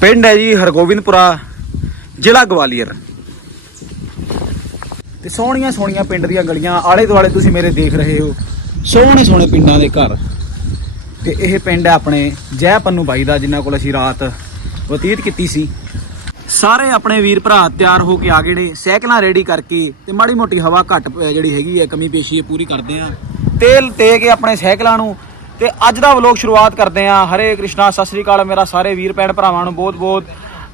ਪਿੰਡ ਹੈ ਜੀ ਹਰਗੋਬਿੰਦਪੁਰਾ, ਜ਼ਿਲ੍ਹਾ ਗਵਾਲੀਅਰ। ਤੇ ਸੋਹਣੀਆਂ ਸੋਹਣੀਆਂ ਪਿੰਡ ਦੀਆਂ ਗਲੀਆਂ, ਆਲੇ ਦੁਆਲੇ ਤੁਸੀਂ ਮੇਰੇ ਦੇਖ ਰਹੇ ਹੋ। ਸੋਹਣੇ ਸੋਹਣੇ ਪਿੰਡਾਂ ਦੇ ਘਰ। ਤੇ ਇਹ ਪਿੰਡ ਹੈ ਆਪਣੇ ਜੈ ਪੰਨੂ ਬਾਈ ਦਾ, ਜਿਨ੍ਹਾਂ ਕੋਲ ਅਸੀਂ ਰਾਤ ਬਤੀਤ ਕੀਤੀ ਸੀ। ਸਾਰੇ ਆਪਣੇ ਵੀਰ ਭਰਾ ਤਿਆਰ ਹੋ ਕੇ ਆ ਗਏ ਨੇ, ਸਾਈਕਲਾਂ ਰੈਡੀ ਕਰਕੇ ਤੇ ਮਾੜੀ ਮੋਟੀ ਹਵਾ ਘੱਟ ਜਿਹੜੀ ਹੈਗੀ ਹੈ, ਕਮੀ ਪੇਸ਼ੀ ਇਹ ਪੂਰੀ ਕਰਦੇ ਆ। ਤੇਲ ਤੇ ਕੇ ਆਪਣੇ ਸਾਈਕਲਾਂ ਨੂੰ ਤੇ ਅੱਜ ਦਾ ਵਲੋਗ ਸ਼ੁਰੂਆਤ ਕਰਦੇ ਹਾਂ। ਹਰੇ ਕ੍ਰਿਸ਼ਨਾ, ਸਤਿ ਸ੍ਰੀ ਅਕਾਲ ਮੇਰਾ ਸਾਰੇ ਵੀਰ ਭੈਣ ਭਰਾਵਾਂ ਨੂੰ ਬਹੁਤ ਬਹੁਤ।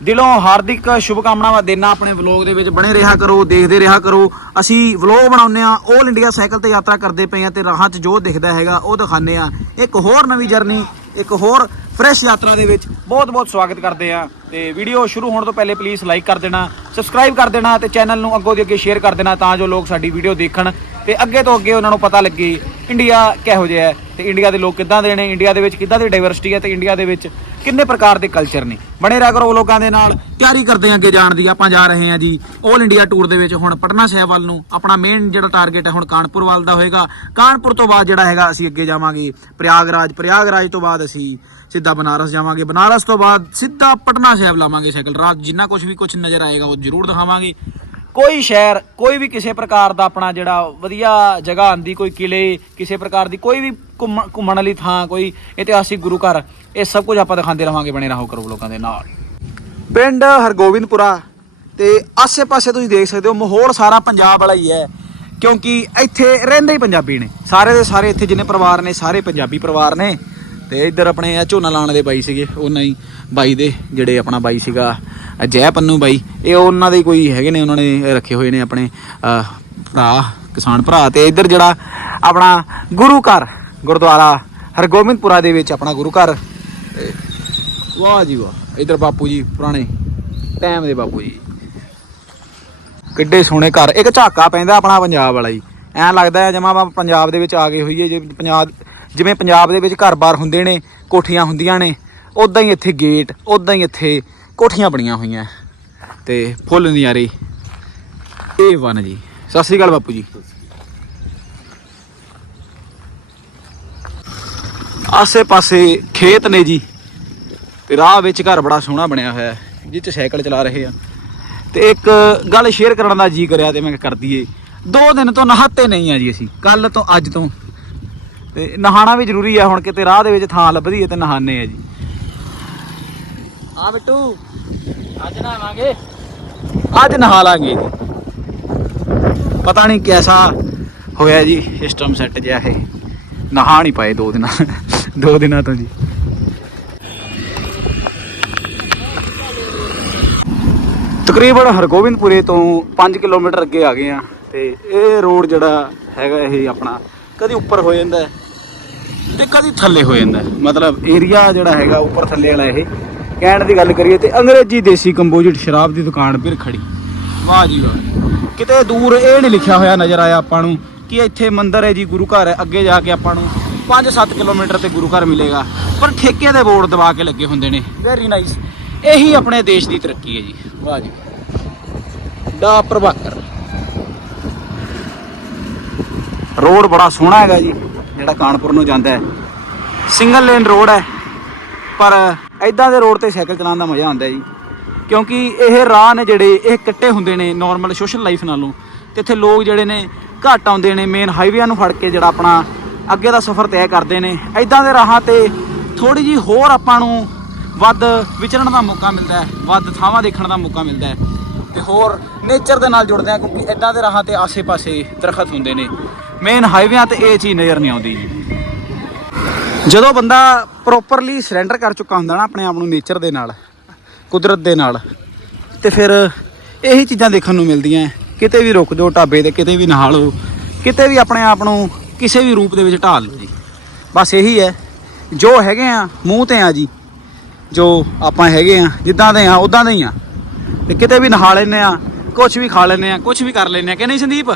ਦਿਲੋਂ ਹਾਰਦਿਕ ਸ਼ੁਭਕਾਮਨਾਵਾਂ ਦੇਣਾ ਆਪਣੇ ਵਲੋਗ ਦੇ ਵਿੱਚ। ਬਣੇ ਰਿਹਾ ਕਰੋ, ਦੇਖਦੇ ਰਿਹਾ ਕਰੋ। ਅਸੀਂ ਵਲੋਗ ਬਣਾਉਂਦੇ ਆ 올 ਇੰਡੀਆ ਸਾਈਕਲ ਤੇ ਯਾਤਰਾ ਕਰਦੇ ਪਏ ਆ ਤੇ ਰਾਹਾਂ 'ਚ ਜੋ ਦਿਖਦਾ ਹੈਗਾ ਉਹ ਦਿਖਾਉਂਦੇ ਆ ਇੱਕ ਹੋਰ ਨਵੀਂ ਜਰਨੀ ਇੱਕ ਹੋਰ ਫਰੈਸ਼ ਯਾਤਰਾ ਦੇ ਵਿੱਚ ਬਹੁਤ ਬਹੁਤ ਸਵਾਗਤ ਕਰਦੇ ਆ ਤੇ ਵੀਡੀਓ ਸ਼ੁਰੂ ਹੋਣ ਤੋਂ ਪਹਿਲੇ ਪਲੀਜ਼ ਲਾਈਕ ਕਰ ਦੇਣਾ ਸਬਸਕ੍ਰਾਈਬ ਕਰ ਦੇਣਾ ਤੇ ਚੈਨਲ ਨੂੰ ਅੱਗੋਂ ਦੀ ਅੱਗੇ ਸ਼ੇਅਰ ਕਰ ਦੇਣਾ ਤਾਂ ਜੋ ਲੋਕ ਸਾਡੀ ਵੀਡੀਓ ਦੇਖਣ। ਤੇ ਅੱਗੇ ਤੋਂ ਅੱਗੇ ਉਹਨਾਂ ਨੂੰ ਪਤਾ ਲੱਗੇ ਇੰਡੀਆ ਕਿਹੋ ਜਿਹਾ ਹੈ। ਤੇ ਇੰਡੀਆ ਦੇ ਲੋਕ ਕਿੱਦਾਂ ਦੇ ਨੇ? ਇੰਡੀਆ ਦੇ ਵਿੱਚ ਕਿੱਦਾਂ ਦੀ ਡਾਈਵਰਸਿਟੀ ਹੈ ਤੇ ਇੰਡੀਆ ਦੇ ਵਿੱਚ ਕਿੰਨੇ ਪ੍ਰਕਾਰ ਦੇ ਕਲਚਰ ਨੇ? ਬਣੇ ਰਹਿ ਕਰੋ ਲੋਕਾਂ ਦੇ ਨਾਲ। ਤਿਆਰੀ ਕਰਦੇ ਹਾਂ ਅੱਗੇ ਜਾਣ ਦੀ। ਆਪਾਂ ਜਾ ਰਹੇ ਹਾਂ ਜੀ 올 ਇੰਡੀਆ ਟੂਰ ਦੇ ਵਿੱਚ। ਹੁਣ ਪਟਨਾ ਸਾਹਿਬ ਵੱਲ ਨੂੰ ਆਪਣਾ ਮੇਨ ਜਿਹੜਾ ਟਾਰਗੇਟ ਹੈ ਹੁਣ ਕਾਨਪੁਰ ਵੱਲ ਦਾ ਹੋਏਗਾ। ਕਾਨਪੁਰ ਤੋਂ ਬਾਅਦ ਜਿਹੜਾ ਹੈਗਾ ਅਸੀਂ ਅੱਗੇ ਜਾਵਾਂਗੇ ਪ੍ਰਯਾਗਰਾਜ। ਪ੍ਰਯਾਗਰਾਜ ਤੋਂ ਬਾਅਦ ਅਸੀਂ ਸਿੱਧਾ ਬਨਾਰਸ ਜਾਵਾਂਗੇ। ਬਨਾਰਸ ਤੋਂ ਬਾਅਦ ਸਿੱਧਾ ਪਟਨਾ ਸਾਹਿਬ ਲਾਵਾਂਗੇ ਸਾਈਕਲ। ਰਾਤ ਜਿੰਨਾ ਕੁਝ ਵੀ ਕੁਝ ਨਜ਼ਰ ਆਏਗਾ ਉਹ ਜ਼ਰੂਰ ਦਿਖਾਵਾਂਗੇ। ਕੋਈ ਸ਼ਹਿਰ, ਕੋਈ ਵੀ ਕਿਸੇ ਪ੍ਰਕਾਰ ਦਾ ਆਪਣਾ ਜਿਹੜਾ ਵਧੀਆ ਜਗ੍ਹਾ ਆਂਦੀ ਕੋਈ ਕਿਲੇ, ਕਿਸੇ ਪ੍ਰਕਾਰ ਦੀ ਕੋਈ ਵੀ ਘੁੰਮਣ ਘੁੰਮਣ ਵਾਲੀ ਥਾਂ, ਕੋਈ ਇਤਿਹਾਸਿਕ ਗੁਰੂ ਘਰ, ਇਹ ਸਭ ਕੁਝ ਆਪਾਂ ਦਿਖਾਉਂਦੇ ਰਹਾਂਗੇ ਬਣੇ ਰਹੋ ਕਰੋ ਲੋਕਾਂ ਦੇ ਨਾਲ। ਪਿੰਡ ਹਰਗੋਬਿੰਦਪੁਰਾ ਤੇ ਆਸੇ-ਪਾਸੇ ਤੁਸੀਂ ਦੇਖ ਸਕਦੇ ਹੋ, ਮਾਹੌਲ ਸਾਰਾ ਪੰਜਾਬ ਵਾਲਾ ਹੀ ਹੈ, ਕਿਉਂਕਿ ਇੱਥੇ ਰਹਿੰਦੇ ਹੀ ਪੰਜਾਬੀ ਨੇ। ਸਾਰੇ ਦੇ ਸਾਰੇ ਇੱਥੇ ਜਿੰਨੇ ਪਰਿਵਾਰ ਨੇ, ਸਾਰੇ ਪੰਜਾਬੀ ਪਰਿਵਾਰ ਨੇ। ਤੇ ਇੱਧਰ ਆਪਣੇ ਆ ਝੋਨਾ ਲਾਣ ਦੇ ਬਾਈ ਸੀਗੇ, ਉਹਨਾਂ ਹੀ ਬਾਈ ਦੇ, ਜਿਹੜੇ ਆਪਣਾ ਬਾਈ ਸੀਗਾ ਜੈ ਪੰਨੂ ਬਾਈ, ਇਹ ਉਹਨਾਂ ਦੇ ਕੋਈ ਹੈਗੇ ਨੇ, ਉਹਨਾਂ ਨੇ ਰੱਖੇ ਹੋਏ ਨੇ ਆਪਣੇ ਭਰਾ, ਕਿਸਾਨ ਭਰਾ ਤੇ ਇੱਧਰ ਜਿਹੜਾ ਆਪਣਾ ਗੁਰੂ ਘਰ, ਗੁਰਦੁਆਰਾ ਹਰਗੋਬਿੰਦਪੁਰਾ ਦੇ ਵਿੱਚ ਆਪਣਾ ਗੁਰੂ ਘਰ। ਵਾਹ ਜੀ ਵਾਹ, ਇੱਧਰ ਬਾਪੂ ਜੀ ਪੁਰਾਣੇ ਟਾਈਮ ਦੇ ਬਾਪੂ ਜੀ। ਕਿੱਡੇ ਸੋਹਣੇ ਘਰ, ਇੱਕ ਝਾਕਾ ਪੈਂਦਾ ਆਪਣਾ ਪੰਜਾਬ ਵਾਲਾ ਜੀ। ਐਂ ਲੱਗਦਾ ਹੈ ਜਮਾ ਆਪਾਂ ਪੰਜਾਬ ਦੇ ਵਿੱਚ ਆ ਗਏ ਹੋਈਏ, ਜੇ ਪੰਜਾਬ, ਜਿਵੇਂ ਪੰਜਾਬ ਦੇ ਵਿੱਚ ਘਰ-ਬਾਰ ਹੁੰਦੇ ਨੇ, ਕੋਠੀਆਂ ਹੁੰਦੀਆਂ ਨੇ ਉਦਾਂ ਹੀ ਇੱਥੇ ਗੇਟ ਉਦਾਂ ਹੀ ਇੱਥੇ ਕੋਠੀਆਂ ਬਣੀਆਂ ਹੋਈਆਂ। ਤੇ ਫੁੱਲ ਨਜ਼ਾਰੇ ਇਹ ਵਨ ਜੀ। ਸਤਿ ਸ੍ਰੀ ਅਕਾਲ ਬਾਪੂ ਜੀ। ਆਸੇ-ਪਾਸੇ ਖੇਤ ਨੇ ਜੀ। ਤੇ ਰਾਹ ਵਿੱਚ ਘਰ ਬੜਾ ਸੋਹਣਾ ਬਣਿਆ ਹੋਇਆ ਹੈ। ਜਿਹ 'ਚ ਸਾਈਕਲ ਚਲਾ ਰਹੇ ਆ। ਤੇ ਇੱਕ ਗੱਲ ਸ਼ੇਅਰ ਕਰਨ ਦਾ ਜੀ ਕਰਿਆ ਤੇ ਮੈਂ ਕਿਹਾ ਕਰ ਦਈਏ। ਦੋ ਦਿਨ ਤੋਂ ਨਹਾਤੇ ਨਹੀਂ ਆ ਜੀ ਅਸੀਂ। ਕੱਲ ਤੋਂ ਅੱਜ ਤੋਂ। ਤੇ ਨਹਾਣਾ ਵੀ ਜ਼ਰੂਰੀ ਆ। ਹੁਣ ਕਿਤੇ ਰਾਹ ਦੇ ਵਿੱਚ ਥਾਂ ਲੱਭਦੀ ਹੈ ਤੇ ਨਹਾਣੇ ਆ ਜੀ। ਆ ਬਿੱਟੂ। ਅੱਜ ਨਹਾਵਾਂਗੇ। ਅੱਜ ਨਹਾ ਲਾਂਗੇ ਪਤਾ ਨਹੀਂ ਕਿਹਦਾ ਹੋਇਆ ਜੀ ਸਿਸਟਮ ਸੈੱਟ ਜਿਹਾ ਇਹ। ਨਹਾ ਨਹੀਂ ਪਾਏ ਦੋ ਦਿਨਾਂ ਦੋ ਦਿਨਾਂ ਤੋਂ ਜੀ। ਤਕਰੀਬਨ ਹਰਗੋਬਿੰਦਪੁਰੇ ਤੋਂ 5 ਕਿਲੋਮੀਟਰ ਅੱਗੇ ਆ ਗਏ ਆ ਤੇ ਇਹ ਰੋਡ ਜਿਹੜਾ ਹੈਗਾ ਇਹ ਆਪਣਾ ਕਦੀ ਉੱਪਰ ਹੋ ਜਾਂਦਾ ਹੈ ਤੇ ਕਦੀ ਥੱਲੇ ਹੋ ਜਾਂਦਾ ਹੈ। ਮਤਲਬ ਏਰੀਆ ਜਿਹੜਾ ਹੈਗਾ ਉੱਪਰ ਥੱਲੇ ਵਾਲਾ ਇਹ। ਕਹਿਣ ਦੀ ਗੱਲ ਕਰੀਏ ਤੇ ਅੰਗਰੇਜ਼ੀ ਦੇਸੀ ਕੰਪੋਜ਼ਿਟ ਸ਼ਰਾਬ ਦੀ ਦੁਕਾਨ ਫਿਰ ਖੜੀ। ਵਾਹ ਜੀ ਵਾਹ। ਕਿਤੇ ਦੂਰ ਇਹ ਨਹੀਂ ਲਿਖਿਆ ਹੋਇਆ ਨਜ਼ਰ ਆਇਆ ਆਪਾਂ ਨੂੰ ਕਿ ਇੱਥੇ ਮੰਦਿਰ ਹੈ ਜੀ, ਗੁਰੂ ਘਰ ਹੈ। ਅੱਗੇ ਜਾ ਕੇ ਆਪਾਂ ਨੂੰ 5-7 ਕਿਲੋਮੀਟਰ ਤੇ ਗੁਰੂ ਘਰ ਮਿਲੇਗਾ। ਪਰ ਠੇਕੇ ਦੇ ਬੋਰਡ ਦਬਾ ਕੇ ਲੱਗੇ ਹੁੰਦੇ ਨੇ। ਵੈਰੀ ਨਾਈਸ ਇਹੀ ਆਪਣੇ ਦੇਸ਼ ਦੀ ਤਰੱਕੀ ਹੈ ਜੀ। ਵਾਹ ਜੀ ਦਾ ਪ੍ਰਭਾਕਰ। ਰੋਡ ਬੜਾ ਸੋਹਣਾ ਹੈਗਾ ਜੀ। ਜਿਹੜਾ ਕਾਨਪੁਰ ਨੂੰ ਜਾਂਦਾ ਹੈ। ਸਿੰਗਲ ਲੇਨ ਰੋਡ ਹੈ। ਪਰ ਐਦਾਂ ਦੇ ਰੋਡ ਤੇ ਸਾਈਕਲ ਚਲਾਉਣ ਦਾ ਮਜ਼ਾ ਆਉਂਦਾ ਜੀ। ਕਿਉਂਕਿ ਇਹ ਰਾਹ ਨੇ ਜਿਹੜੇ, ਇਹ ਕੱਟੇ ਹੁੰਦੇ ਨੇ ਨਾਰਮਲ ਸੋਸ਼ਲ ਲਾਈਫ ਨਾਲੋਂ। ਤੇ ਇੱਥੇ ਲੋਕ ਜਿਹੜੇ ਨੇ ਘੱਟ ਆਉਂਦੇ ਨੇ ਮੇਨ ਹਾਈਵੇਆਂ ਨੂੰ ਫੜ ਕੇ ਜਿਹੜਾ ਆਪਣਾ ਅੱਗੇ ਦਾ ਸਫ਼ਰ ਤੈਅ ਕਰਦੇ ਨੇ। ਐਦਾਂ ਦੇ ਰਾਹਾਂ ਤੇ ਥੋੜੀ ਜੀ ਹੋਰ ਆਪਾਂ ਨੂੰ ਵੱਧ ਵਿਚਰਨ ਦਾ ਮੌਕਾ ਮਿਲਦਾ ਹੈ, ਵੱਧ ਥਾਵਾਂ ਦੇਖਣ ਦਾ ਮੌਕਾ ਮਿਲਦਾ ਹੈ। ਤੇ ਹੋਰ ਨੇਚਰ ਦੇ ਨਾਲ ਜੁੜਦੇ ਆ ਕਿਉਂਕਿ ਐਦਾਂ ਦੇ ਰਾਹਾਂ ਤੇ ਆਸੇ-ਪਾਸੇ ਦਰਖਤ ਹੁੰਦੇ ਨੇ। ਮੇਨ ਹਾਈਵੇਆਂ ਤੇ ਇਹ ਚੀਜ਼ ਨਜ਼ਰ ਨਹੀਂ ਆਉਂਦੀ ਜੀ। ਜਦੋਂ ਬੰਦਾ ਪ੍ਰੋਪਰਲੀ ਸਰੈਂਡਰ ਕਰ ਚੁੱਕਾ ਹੁੰਦਾ ਨਾ ਆਪਣੇ ਆਪ ਨੂੰ ਨੇਚਰ ਦੇ ਨਾਲ, ਕੁਦਰਤ ਦੇ ਨਾਲ, ਤੇ ਫਿਰ ਇਹੀ ਚੀਜ਼ਾਂ ਦੇਖਣ ਨੂੰ ਮਿਲਦੀਆਂ ਕਿਤੇ ਵੀ ਰੁਕ ਜਾਓ ਢਾਬੇ ਤੇ, ਕਿਤੇ ਵੀ ਨਹਾ ਲਓ, ਕਿਤੇ ਵੀ ਆਪਣੇ ਆਪ ਨੂੰ ਕਿਸੇ ਵੀ ਰੂਪ ਦੇ ਵਿੱਚ ਢਾਲ ਲਓ ਜੀ। ਬਸ ਇਹੀ ਹੈ ਜੋ ਹੈਗੇ ਆ, ਮੂੰਹ ਤੇ ਆ ਜੀ। ਜੋ ਆਪਾਂ ਹੈਗੇ ਆ, ਜਿੱਦਾਂ ਦੇ ਆ ਉਦਾਂ ਦੇ ਹੀ ਆ। ਤੇ ਕਿਤੇ ਵੀ ਨਹਾ ਲੈਨੇ ਆ ਕੁਝ ਵੀ ਖਾ ਲੈਨੇ ਆ ਕੁਝ ਵੀ ਕਰ ਲੈਨੇ ਆ। ਕਿ ਨਹੀਂ ਸੰਦੀਪ?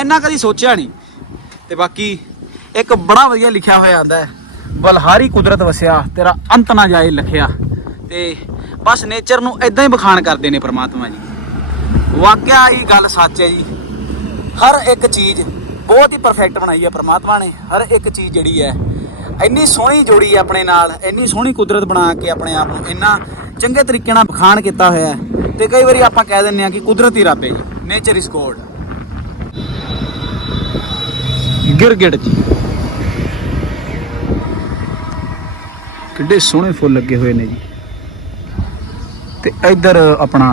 ਇੰਨਾ ਕਦੀ ਸੋਚਿਆ ਨਹੀਂ। ਤੇ ਬਾਕੀ ਇੱਕ ਬੜਾ ਵਧੀਆ ਲਿਖਿਆ ਹੋਇਆ ਆਂਦਾ ਹੈ ਬਲਹਾਰੀ ਕੁਦਰਤ ਵਸਿਆ, ਤੇਰਾ ਅੰਤ ਨਾ ਜਾਏ ਲਖਿਆ। ਤੇ ਬਸ ਨੇਚਰ ਨੂੰ ਇਦਾਂ ਹੀ ਬਖਾਨ ਕਰਦੇ ਨੇ ਪ੍ਰਮਾਤਮਾ ਜੀ। ਵਾਕਿਆ ਹੀ ਗੱਲ ਸੱਚ ਹੈ ਜੀ। ਹਰ ਇੱਕ ਚੀਜ਼ ਬਹੁਤ ਹੀ ਪਰਫੈਕਟ ਬਣਾਈ ਹੈ ਪ੍ਰਮਾਤਮਾ ਨੇ। ਹਰ ਇੱਕ ਚੀਜ਼ ਜਿਹੜੀ ਹੈ, ਇੰਨੀ ਸੋਹਣੀ ਜੋੜੀ ਹੈ ਆਪਣੇ ਨਾਲ, ਇੰਨੀ ਸੋਹਣੀ ਕੁਦਰਤ ਬਣਾ ਕੇ ਆਪਣੇ ਆਪ ਨੂੰ ਇੰਨਾ ਚੰਗੇ ਤਰੀਕੇ ਨਾਲ ਬਖਾਣ ਕੀਤਾ ਹੋਇਆ ਹੈ। ਤੇ ਕਈ ਵਾਰੀ ਆਪਾਂ ਕਹਿ ਦਿੰਨੇ ਆ ਕਿ ਕੁਦਰਤੀ ਰੱਬ ਹੈ ਜੀ। ਨੇਚਰ ਇਜ਼ ਗੋਡ ਗਿਰਗਿੜ ਜੀ। ਕਿੱਡੇ ਸੋਹਣੇ ਫੁੱਲ ਲੱਗੇ ਹੋਏ ਨੇ ਜੀ। ਤੇ ਇੱਧਰ ਆਪਣਾ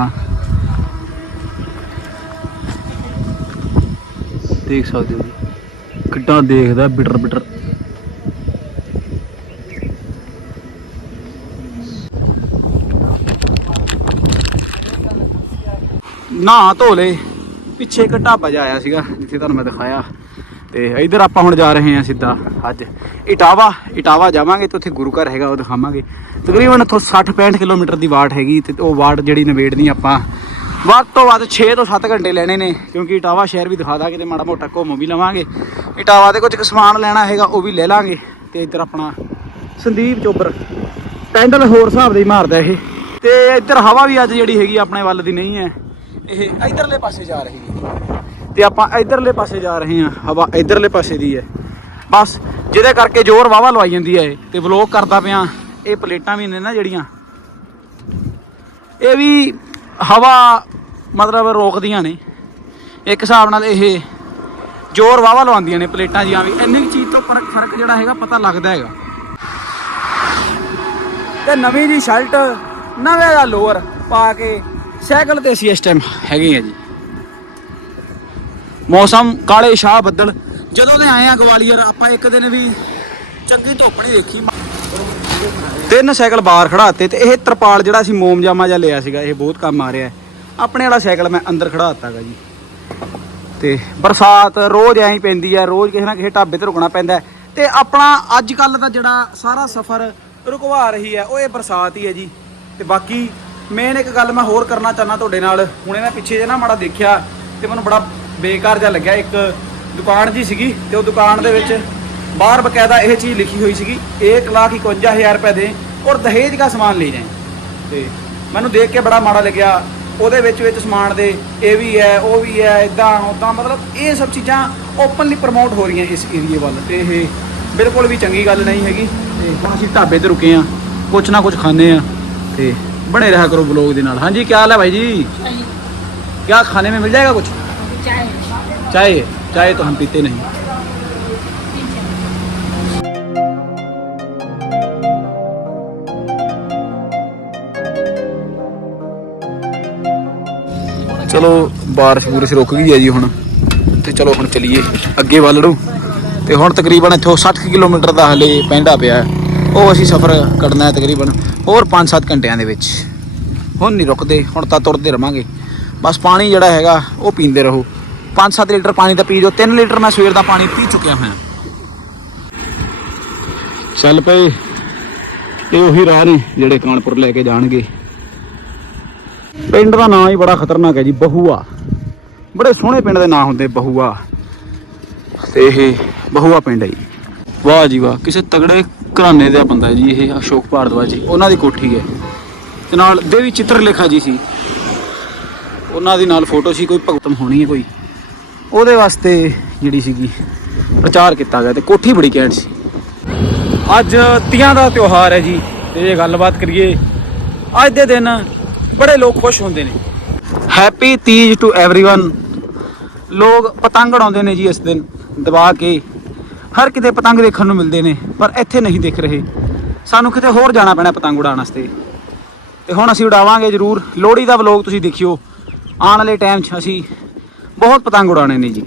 ਦੇਖ ਸਕਦੇ ਹੋ ਜੀ। ਕਿੱਡਾ ਦੇਖਦਾ ਬਿਟਰ ਬਿਟਰ। ਨਾ ਧੋ ਲੇ ਪਿੱਛੇ ਇੱਕ ਢਾਬਾ ਜਾਇਆ ਸੀਗਾ, ਜਿੱਥੇ ਤੁਹਾਨੂੰ ਮੈਂ ਦਿਖਾਇਆ। ਤੇ ਇੱਧਰ ਆਪਾਂ ਹੁਣ ਜਾ ਰਹੇ ਹਾਂ ਸਿੱਧਾ ਅੱਜ ਇਟਾਵਾ ਇਟਾਵਾ ਜਾਵਾਂਗੇ ਤੇ ਉੱਥੇ ਗੁਰੂ ਘਰ ਹੈਗਾ, ਉਹ ਦਿਖਾਵਾਂਗੇ। ਤਕਰੀਬਨ ਇੱਥੋਂ 60 65 ਕਿਲੋਮੀਟਰ ਦੀ ਵਾਟ ਹੈਗੀ ਤੇ ਉਹ ਵਾਟ ਜਿਹੜੀ ਨਵੇੜਨੀ ਆਪਾਂ। ਵੱਧ ਤੋਂ ਵੱਧ 6 ਤੋਂ 7 ਘੰਟੇ ਲੈਣੇ ਨੇ, ਕਿਉਂਕਿ ਇਟਾਵਾ ਸ਼ਹਿਰ ਵੀ ਦਿਖਾ ਦਾਂਗੇ ਤੇ ਮਾੜਾ ਮੋਟਾ ਘੁੰਮ ਵੀ ਲਵਾਂਗੇ। ਇਟਾਵਾ ਦੇ ਕੁਝ ਕੁ ਸਮਾਨ ਲੈਣਾ ਹੈਗਾ, ਉਹ ਵੀ ਲੈ ਲਾਂਗੇ ਤੇ ਇੱਧਰ ਆਪਣਾ ਸੰਦੀਪ ਚੋਬਰ ਪੈਂਡਲ ਹੋਰ ਹਿਸਾਬ ਦੇ ਹੀ ਮਾਰਦਾ ਇਹ। ਤੇ ਇੱਧਰ ਹਵਾ ਵੀ ਅੱਜ ਜਿਹੜੀ ਹੈਗੀ ਆਪਣੇ ਵੱਲ ਦੀ ਨਹੀਂ ਹੈ। ਇਹ ਇਧਰਲੇ ਪਾਸੇ ਜਾ ਰਹੀ ਹੈ। ਤੇ ਆਪਾਂ ਇਧਰਲੇ ਪਾਸੇ ਜਾ ਰਹੇ ਹਾਂ, ਹਵਾ ਇਧਰਲੇ ਪਾਸੇ ਦੀ ਹੈ। ਬਸ ਜਿਹਦੇ ਕਰਕੇ ਜ਼ੋਰ ਵਾਵਾ ਲਵਾਈ ਜਾਂਦੀ ਹੈ ਇਹ ਤੇ ਵਲੋਗ ਕਰਦਾ ਪਿਆ, ਇਹ ਪਲੇਟਾਂ ਵੀ ਨੇ ਨਾ ਜਿਹੜੀਆਂ। ਇਹ ਵੀ ਹਵਾ ਮਤਲਬ ਰੋਕਦੀਆਂ ਨੇ। ਇੱਕ ਹਿਸਾਬ ਨਾਲ ਇਹ ਜ਼ੋਰ ਵਾਵਾ ਲਵਾਉਂਦੀਆਂ ਨੇ ਪਲੇਟਾਂ ਜੀਆਂ ਵੀ। ਇੰਨੀ ਕੁ ਚੀਜ਼ ਤੋਂ ਫ਼ਰਕ ਫ਼ਰਕ ਜਿਹੜਾ ਹੈਗਾ ਪਤਾ ਲੱਗਦਾ ਹੈਗਾ। ਤੇ ਨਵੀਂ ਜੀ ਸ਼ਰਟ, ਨਵੇਂ ਦਾ ਲੋਅਰ ਪਾ ਕੇ ਸਾਈਕਲ ਤੇ ਅਸੀਂ ਇਸ ਟਾਈਮ ਹੈਗੇ ਆ ਜੀ। ਮੌਸਮ ਕਾਲੇ ਸ਼ਾਹ ਬੱਦਲ। ਜਦੋਂ ਦੇ ਆਏ ਆ ਗਵਾਲੀਅਰ, ਆਪਾਂ ਇੱਕ ਦਿਨ ਵੀ ਚੰਗੀ ਧੁੱਪ ਨਹੀਂ ਦੇਖੀ। ਤਿੰਨ ਸਾਈਕਲ ਬਾਹਰ ਖੜਾਤੇ ਤੇ ਇਹ ਤਰਪਾਲ ਜਿਹੜਾ ਸੀ ਮੋਮ ਜਾਮਾ ਜਿਹਾ ਲਿਆ ਸੀਗਾ, ਇਹ ਬਹੁਤ ਕੰਮ ਆ ਰਿਹਾ। ਆਪਣੇ ਵਾਲਾ ਸਾਈਕਲ ਮੈਂ ਅੰਦਰ ਖੜਾਤਾਗਾ ਜੀ। ਤੇ ਬਰਸਾਤ ਰੋਜ਼ ਐਂ ਹੀ ਪੈਂਦੀ ਹੈ ਰੋਜ਼ ਕਿਸੇ ਨਾ ਕਿਸੇ ਢਾਬੇ ਤੇ ਰੁਕਣਾ ਪੈਂਦਾ ਹੈ। ਤੇ ਆਪਣਾ ਅੱਜ ਕੱਲ ਦਾ ਜਿਹੜਾ ਸਾਰਾ ਸਫ਼ਰ ਰੁਕਵਾ ਰਹੀ ਹੈ, ਉਹ ਇਹ ਬਰਸਾਤ ਹੀ ਹੈ ਜੀ। ਤੇ ਬਾਕੀ ਮੇਨ ਇੱਕ ਗੱਲ ਮੈਂ ਹੋਰ ਕਰਨਾ ਚਾਹਨਾ ਤੁਹਾਡੇ ਨਾਲ, ਹੁਣੇ ਮੈਂ ਪਿੱਛੇ ਜੇ ਨਾ ਮਾੜਾ ਦੇਖਿਆ। ਤੇ ਮੈਨੂੰ ਬੜਾ ਬੇਕਾਰ ਜਿਹਾ ਲੱਗਿਆ। ਇੱਕ ਦੁਕਾਨ ਜੀ ਸੀਗੀ ਤੇ ਉਹ ਦੁਕਾਨ ਦੇ ਵਿੱਚ ਬਾਹਰ ਬਕਾਇਦਾ ਇਹ ਚੀਜ਼ ਲਿਖੀ ਹੋਈ ਸੀਗੀ 1 ਲੱਖ 51000 ਰੁਪਏ ਦੇ ਔਰ ਦਹੇਜ ਦਾ ਸਮਾਨ ਲੈ ਜਾਏ ਤੇ ਮੈਨੂੰ ਦੇਖ ਕੇ ਬੜਾ ਮਾੜਾ ਲੱਗਿਆ। ਉਹਦੇ ਵਿੱਚ ਵਿੱਚ ਸਮਾਨ ਦੇ ਇਹ ਵੀ ਹੈ, ਉਹ ਵੀ ਹੈ ਇਦਾਂ ਉਦਾਂ ਮਤਲਬ ਇਹ ਸਭ ਚੀਜ਼ਾਂ ਓਪਨਲੀ ਪ੍ਰਮੋਟ ਹੋ ਰਹੀਆਂ ਇਸ ਏਰੀਏ ਵੱਲ ਤੇ ਇਹ ਬਿਲਕੁਲ ਵੀ ਚੰਗੀ ਗੱਲ ਨਹੀਂ ਹੈਗੀ। ਤੇ ਅਸੀਂ ਢਾਬੇ ਤੇ ਰੁਕੇ ਆ ਕੁਛ ਨਾ ਕੁਛ ਖਾਣੇ ਆ ਤੇ ਬਣੇ ਰਹਾ ਕਰੋ ਬਲੌਗ ਦੇ ਨਾਲ। ਹਾਂਜੀ, ਕੀ ਹਾਲ ਹੈ ਭਾਈ ਜੀ? क्या खाने में मिल जाएगा कुछ चाय चाय तो हम पीते नहीं ਚਲੋ ਬਾਰਿਸ਼ ਬੂਰਿਸ਼ ਰੁਕ ਗਈ ਹੈ ਜੀ ਹੁਣ ਤੇ ਚਲੋ ਹੁਣ ਚਲੀਏ ਅੱਗੇ ਵੱਲ ਨੂੰ ਤੇ ਹੁਣ ਤਕਰੀਬਨ ਇੱਥੋਂ 60 ਕੁ ਕਿਲੋਮੀਟਰ ਦਾ ਹਲੇ ਪੈਂਡਾ ਪਿਆ ਹੈ। ਉਹ ਅਸੀਂ ਸਫ਼ਰ ਕਰਨਾ ਹੈ ਤਕਰੀਬਨ ਹੋਰ 5-7 ਘੰਟਿਆਂ ਦੇ ਵਿੱਚ ਹੁਣ ਨਹੀਂ ਰੁਕਦੇ ਹੁਣ ਤਾਂ ਤੁਰਦੇ ਰਵਾਂਗੇ ਬਸ ਪਾਣੀ ਜਿਹੜਾ ਹੈਗਾ ਉਹ ਪੀਂਦੇ ਰਹੋ। 5-7 ਲੀਟਰ ਪਾਣੀ ਦਾ ਪੀ ਦਿਓ 3 ਲੀਟਰ ਮੈਂ ਸਵੇਰ ਦਾ ਪਾਣੀ ਪੀ ਚੁੱਕਿਆ ਹਾਂ ਚੱਲ ਪਏ ਇਹ ਉਹੀ ਰਾਹ ਨੇ ਜਿਹੜੇ ਕਾਨਪੁਰ ਲੈ ਕੇ ਜਾਣਗੇ। ਪਿੰਡ ਦਾ ਨਾਂ ਹੀ ਬੜਾ ਖਤਰਨਾਕ ਹੈ ਜੀ ਬਹੂਆ। ਬੜੇ ਸੋਹਣੇ ਪਿੰਡ ਦੇ ਨਾਂ ਹੁੰਦੇ ਬਹੂਆ। ਤੇ ਇਹ ਬਹੂਆ ਪਿੰਡ ਹੈ ਜੀ। ਵਾਹ ਜੀ ਵਾਹ ਕਿਸੇ ਤਗੜੇ ਘਰਾਣੇ ਦਾ ਬੰਦਾ ਜੀ ਇਹ ਅਸ਼ੋਕ ਭਾਰਦਵਾਜ ਜੀ। ਉਹਨਾਂ ਦੀ ਕੋਠੀ ਹੈ। ਤੇ ਨਾਲ ਦੇਵੀ ਚਿੱਤਰ ਲੇਖਾ ਜੀ ਸੀ। ਉਹਨਾਂ ਦੀ ਨਾਲ ਫੋਟੋ ਸੀ ਕੋਈ ਭਗਤਮ ਹੋਣੀ ਹੈ ਕੋਈ ਉਹਦੇ ਵਾਸਤੇ ਜਿਹੜੀ ਸੀਗੀ ਪ੍ਰਚਾਰ ਕੀਤਾ ਗਿਆ ਤੇ ਕੋਠੀ ਬੜੀ ਘੈਂਟ ਸੀ ਅੱਜ ਤੀਆਂ ਦਾ ਤਿਉਹਾਰ ਹੈ ਜੀ ਤੇ ਜੇ ਗੱਲਬਾਤ ਕਰੀਏ ਅੱਜ ਦੇ ਦਿਨ ਬੜੇ ਲੋਕ ਖੁਸ਼ ਹੁੰਦੇ ਨੇ ਹੈਪੀ ਤੀਜ ਟੂ एवरीवन ਲੋਕ ਪਤੰਗ ਉਡਾਉਂਦੇ ਨੇ ਜੀ ਇਸ ਦਿਨ ਦਬਾ ਕੇ ਹਰ ਕਿਤੇ ਪਤੰਗ ਦੇਖਣ ਨੂੰ ਮਿਲਦੇ ਨੇ ਪਰ ਇੱਥੇ ਨਹੀਂ ਦਿਖ ਰਹੇ ਸਾਨੂੰ ਕਿਤੇ ਹੋਰ ਜਾਣਾ ਪੈਣਾ ਪਤੰਗ ਉਡਾਉਣ ਵਾਸਤੇ ਤੇ ਹੁਣ ਅਸੀਂ ਉਡਾਵਾਂਗੇ ਜ਼ਰੂਰ ਲੋਹੜੀ ਦਾ ਵਲੌਗ ਤੁਸੀਂ ਦੇਖਿਓ ਆਉਣ ਵਾਲੇ ਟਾਈਮ 'ਚ ਅਸੀਂ ਬਹੁਤ ਪਤੰਗ ਉਡਾਉਣੇ ਨੇ ਜੀ।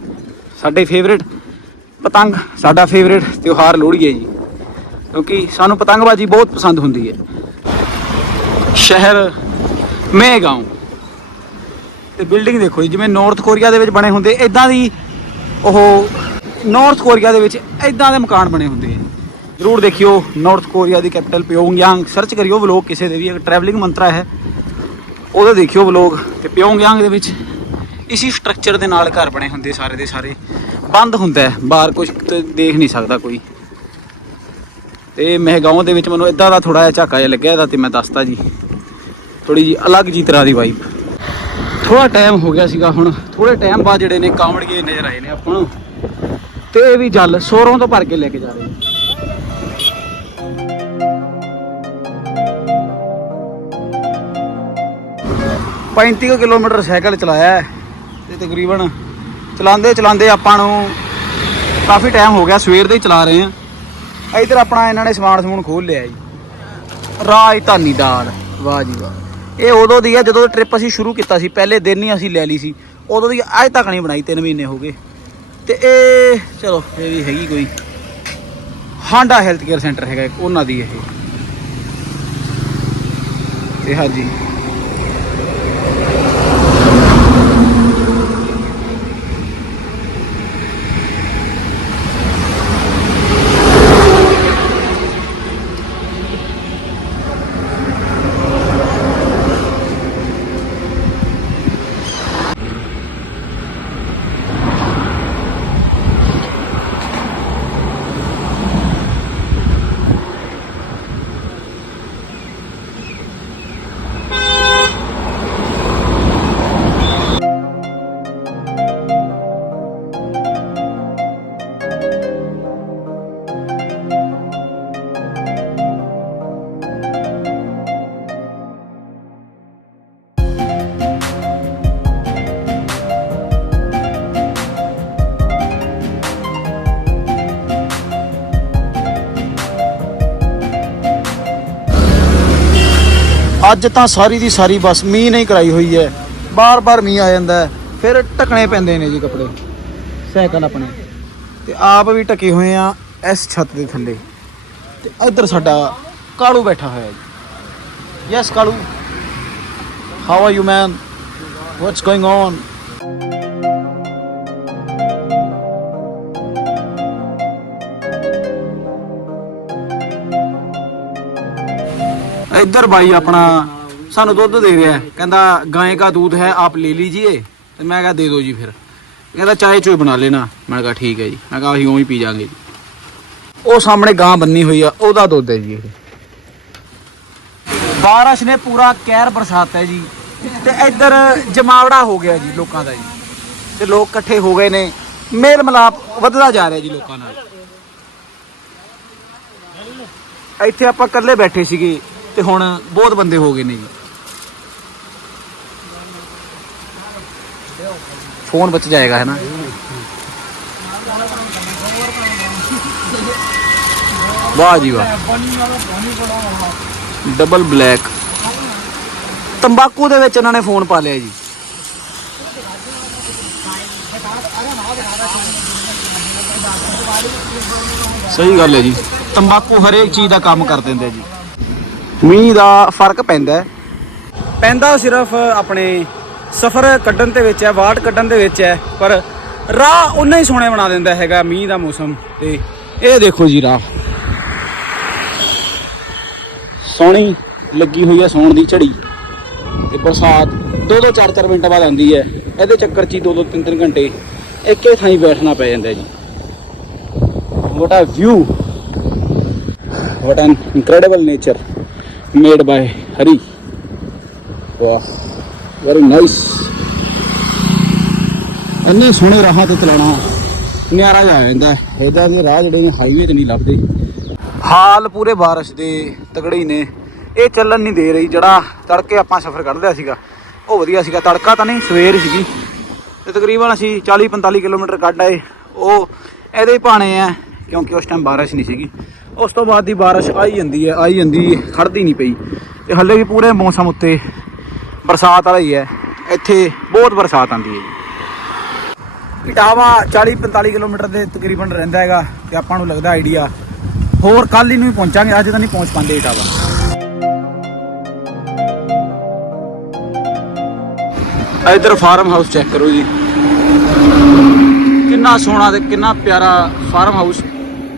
ਸਾਡੇ ਫੇਵਰੇਟ ਪਤੰਗ, ਸਾਡਾ ਫੇਵਰੇਟ ਤਿਉਹਾਰ ਲੋਹੜੀ ਹੈ ਜੀ। ਕਿਉਂਕਿ ਸਾਨੂੰ ਪਤੰਗਬਾਜ਼ੀ ਬਹੁਤ ਪਸੰਦ ਹੁੰਦੀ ਹੈ। ਸ਼ਹਿਰ, ਮੇ ਮੇਗਾਉਂ ਤੇ ਬਿਲਡਿੰਗ ਦੇਖੋ ਜੀ, ਜਿਵੇਂ ਨਾਰਥ ਕੋਰੀਆ ਦੇ ਵਿੱਚ ਬਣੇ ਹੁੰਦੇ ਇਦਾਂ ਦੀ ਉਹ ਨਾਰਥ ਕੋਰੀਆ ਦੇ ਵਿੱਚ ਇਦਾਂ ਦੇ ਮਕਾਨ ਬਣੇ ਹੁੰਦੇ ਆ ਜ਼ਰੂਰ ਦੇਖਿਓ ਨਾਰਥ ਕੋਰੀਆ ਦੀ ਕੈਪੀਟਲ ਪਿਓਂਗਯਾਂਗ ਸਰਚ ਕਰਿਓ ਵਲੋਗ ਕਿਸੇ ਦੇ ਵੀ, ਅਗਰ ਟਰੈਵਲਿੰਗ ਮੰਤਰਾ ਹੈ ਉਹਦੇ ਦੇਖਿਓ ਵਲੋਗ ਤੇ ਪਿਓਂਗਯਾਂਗ ਦੇ ਵਿੱਚ। ਇਸੀ ਸਟਰਕਚਰ ਦੇ ਨਾਲ ਘਰ ਬਣੇ ਹੁੰਦੇ ਸਾਰੇ ਦੇ ਸਾਰੇ। ਬੰਦ ਹੁੰਦਾ ਹੈ, ਬਾਹਰ ਕੁਝ ਦੇਖ ਨਹੀਂ ਸਕਦਾ ਕੋਈ। ਤੇ ਮਹਿਗਾਉਂ ਦੇ ਵਿੱਚ ਮੈਨੂੰ ਇਦਾਂ ਦਾ ਥੋੜਾ ਜਿਹਾ ਝਾਕਾ ਜਿਹਾ ਲੱਗਿਆ, ਇਹਦਾ ਤੇ ਮੈਂ ਦੱਸਤਾ ਜੀ। ਥੋੜੀ ਜੀ ਅਲੱਗ ਜੀ ਤਰ੍ਹਾਂ ਦੀ ਵਾਈਬ ਥੋੜਾ ਟਾਈਮ ਹੋ ਗਿਆ ਸੀਗਾ ਹੁਣ। ਥੋੜੇ ਟਾਈਮ ਬਾਅਦ ਜਿਹੜੇ ਨੇ ਕਾਮੜੀਏ ਨਜ਼ਰ ਆਏ ਨੇ ਆਪਾਂ ਨੂੰ। ਤੇ ਇਹ ਵੀ ਜਲ ਸੋਰੋਂ ਤੋਂ ਭਰ ਕੇ ਲੈ ਕੇ ਜਾ ਰਹੇ ਨੇ। 35 ਕੁ ਕਿਲੋਮੀਟਰ ਸਾਈਕਲ ਚਲਾਇਆ ਹੈ। ਤੇ ਤਕਰੀਬਨ ਚਲਾਉਂਦੇ ਚਲਾਉਂਦੇ ਆਪਾਂ ਨੂੰ ਕਾਫੀ ਟਾਈਮ ਹੋ ਗਿਆ, ਸਵੇਰ ਦੇ ਹੀ ਚਲਾ ਰਹੇ ਆ ਇਧਰ ਆਪਣਾ ਇਹਨਾਂ ਨੇ ਸਮਾਨ ਸਮੂਨ ਖੋਲ ਲਿਆ ਜੀ। ਰਾਜਧਾਨੀ ਦਾਲ, ਵਾਹ ਜੀ ਵਾਹ। ਇਹ ਉਦੋਂ ਦੀ ਆ ਜਦੋਂ ਟ੍ਰਿਪ ਅਸੀਂ ਸ਼ੁਰੂ ਕੀਤਾ ਸੀ, ਪਹਿਲੇ ਦਿਨ ਹੀ ਅਸੀਂ ਲੈ ਲਈ ਸੀ। ਉਦੋਂ ਦੀ ਅੱਜ ਤੱਕ ਨਹੀਂ ਬਣਾਈ 3 ਮਹੀਨੇ ਹੋ ਗਏ। ਤੇ ਇਹ, ਚਲੋ, ਇਹ ਵੀ ਹੈਗੀ ਕੋਈ। ਹਾਂਡਾ ਹੈਲਥ ਕੇਅਰ ਸੈਂਟਰ ਹੈਗਾ ਉਹਨਾਂ ਦੀ ਇਹ। ਤੇ ਹਾਂਜੀ। ਅੱਜ ਤਾਂ ਸਾਰੀ ਦੀ ਸਾਰੀ ਬਸ ਮੀਂਹ ਨਹੀਂ ਕਰਾਈ ਹੋਈ ਹੈ। ਬਾਰ-ਬਾਰ ਮੀਂਹ ਆ ਜਾਂਦਾ ਹੈ। ਫਿਰ ਟਕਣੇ ਪੈਂਦੇ ਨੇ ਜੀ ਕੱਪੜੇ। ਸਾਈਕਲ ਆਪਣੇ। ਤੇ ਆਪ ਵੀ ਟਕੇ ਹੋਏ ਆ ਇਸ ਛੱਤ ਦੇ ਥੱਲੇ। ਤੇ ਇੱਧਰ ਸਾਡਾ ਕਾਲੂ ਬੈਠਾ ਹੋਇਆ ਜੀ। Yes Kalu. How are you man what's going on ਇੱਧਰ ਬਾਈ ਆਪਣਾ ਸਾਨੂੰ ਦੁੱਧ ਦੇ ਰਿਹਾ ਕਹਿੰਦਾ ਗਾਂ ਦਾ ਦੁੱਧ ਹੈ, ਆਪ ਲੈ ਲੀਜੀਏ। ਤੇ ਮੈਂ ਕਿਹਾ, ਦੇ ਦਿਓ ਜੀ ਫਿਰ। ਕਹਿੰਦਾ, ਚਾਹੇ ਚੋਏ ਬਣਾ ਲੈਣਾ। ਮੈਂ ਕਿਹਾ, ਠੀਕ ਹੈ ਜੀ। ਮੈਂ ਕਿਹਾ, ਅਸੀਂ ਉਵੇਂ ਪੀ ਜਾਾਂਗੇ ਜੀ। ਉਹ ਸਾਹਮਣੇ ਗਾਂ ਬੰਨੀ ਹੋਈ ਆ, ਉਹਦਾ ਦੁੱਧ ਹੈ ਜੀ ਇਹ। ਬਾਰਿਸ਼ ਨੇ ਪੂਰਾ ਕਹਿਰ ਹੈ ਜੀ। ਤੇ ਇੱਧਰ ਜਮਾਵੜਾ ਹੋ ਗਿਆ ਜੀ ਲੋਕਾਂ ਦਾ ਜੀ। ਤੇ ਲੋਕ ਇਕੱਠੇ ਹੋ ਗਏ ਨੇ। ਮੇਲ ਮਲਾਪ ਵੱਧਦਾ ਜਾ ਰਿਹਾ ਜੀ ਲੋਕਾਂ ਨਾਲ। ਇੱਥੇ ਆਪਾਂ ਇਕੱਲੇ ਬੈਠੇ ਸੀਗੇ। ਤੇ ਹੁਣ ਬਹੁਤ ਬੰਦੇ ਹੋ ਗਏ ਨੇ ਜੀ। ਫੋਨ ਬਚ ਜਾਏਗਾ, ਹੈ ਨਾ? ਵਾਹ ਜੀ ਵਾਹ। ਡਬਲ ਬਲੈਕ ਤੰਬਾਕੂ ਦੇ ਵਿੱਚ ਉਹਨਾਂ ਨੇ ਫੋਨ ਪਾ ਲਿਆ ਜੀ। ਸਹੀ ਗੱਲ ਹੈ ਜੀ। ਤੰਬਾਕੂ ਹਰੇਕ ਚੀਜ਼ ਦਾ ਕੰਮ ਕਰ ਦਿੰਦੇ ਜੀ। ਮੀਂਹ ਦਾ ਫ਼ਰਕ ਪੈਂਦਾ ਪੈਂਦਾ ਸਿਰਫ ਆਪਣੇ ਸਫ਼ਰ ਕੱਢਣ ਦੇ ਵਿੱਚ ਹੈ, ਵਾਟ ਕੱਢਣ ਦੇ ਵਿੱਚ ਹੈ, ਪਰ ਰਾਹ ਉਨਾ ਹੀ ਸੋਹਣੇ ਬਣਾ ਦਿੰਦਾ ਹੈਗਾ ਮੀਂਹ ਦਾ ਮੌਸਮ ਤੇ। ਇਹ ਦੇਖੋ ਜੀ ਰਾਹ। ਸੋਹਣੀ ਲੱਗੀ ਹੋਈ ਹੈ ਸੌਣ ਦੀ ਝੜੀ। ਤੇ ਬਰਸਾਤ ਦੋ ਦੋ ਚਾਰ ਚਾਰ ਮਿੰਟ ਬਾਅਦ ਆਉਂਦੀ ਹੈ। ਇਹਦੇ ਚੱਕਰ 'ਚ ਹੀ ਦੋ ਦੋ ਤਿੰਨ ਤਿੰਨ ਘੰਟੇ ਇੱਕੇ ਥਾਂ ਹੀ ਬੈਠਣਾ ਪੈ ਜਾਂਦਾ ਜੀ। What ਆ view what an incredible nature! Made by hari. ਵਾਹ ਵੈਰੀ ਨਾਈਸ ਇੰਨੇ ਸੋਹਣੇ ਰਾਹਾਂ ਤੇ ਚਲਾਉਣਾ। ਨਿਆਰਾ ਜਾ ਜਾਂਦਾ ਇਹਦਾ ਦੇ ਰਾਹ ਜਿਹੜੇ ਨੇ ਹਾਈਵੇ ਤੇ ਨਹੀਂ ਲੱਭਦੇ। ਹਾਲ ਪੂਰੇ ਬਾਰਿਸ਼ ਦੇ ਤਗੜੇ ਨੇ। ਇਹ ਚੱਲਣ ਨਹੀਂ ਦੇ ਰਹੀ। ਜਿਹੜਾ ਤੜਕੇ ਆਪਾਂ ਸਫ਼ਰ ਕੱਢਦਿਆ ਸੀਗਾ, ਉਹ ਵਧੀਆ ਸੀਗਾ। ਤੜਕਾ ਤਾਂ ਨਹੀਂ, ਸਵੇਰ ਸੀਗੀ। ਤੇ ਤਕਰੀਬਨ ਅਸੀਂ 40 45 ਕਿਲੋਮੀਟਰ ਕੱਢ ਆਏ। ਉਹ ਇਹਦੇ ਹੀ ਪਾਣੇ ਆ, ਕਿਉਂਕਿ ਉਸ ਟਾਈਮ ਬਾਰਿਸ਼ ਨਹੀਂ ਸੀਗੀ। ਉਸ ਤੋਂ ਬਾਅਦ ਦੀ ਬਾਰਿਸ਼ ਆਈ ਜਾਂਦੀ ਹੈ, ਆਈ ਜਾਂਦੀ ਖੜਦੀ ਨਹੀਂ ਪਈ। ਤੇ ਹੱਲੇ ਵੀ ਪੂਰੇ ਮੌਸਮ ਉੱਤੇ ਬਰਸਾਤ ਵਾਲਾ ਹੀ ਹੈ। ਇੱਥੇ ਬਹੁਤ ਬਰਸਾਤ ਆਂਦੀ ਹੈ ਜੀ। ਇਟਾਵਾ 40 45 ਕਿਲੋਮੀਟਰ ਦੇ ਤਕਰੀਬਨ ਰਹਿੰਦਾ ਹੈਗਾ, ਤੇ ਆਪਾਂ ਨੂੰ ਲੱਗਦਾ ਆਈਡੀਆ। ਹੋਰ ਕੱਲ ਹੀ ਨੂੰ ਹੀ ਪਹੁੰਚਾਂਗੇ, ਅੱਜ ਤਾਂ ਨਹੀਂ ਪਹੁੰਚ ਪਾਉਂਦੇ ਇਟਾਵਾ। ਇਧਰ ਫਾਰਮ ਹਾਊਸ ਚੈੱਕ ਕਰੋ ਜੀ। ਕਿੰਨਾ ਸੋਹਣਾ ਤੇ ਕਿੰਨਾ ਪਿਆਰਾ ਫਾਰਮ ਹਾਊਸ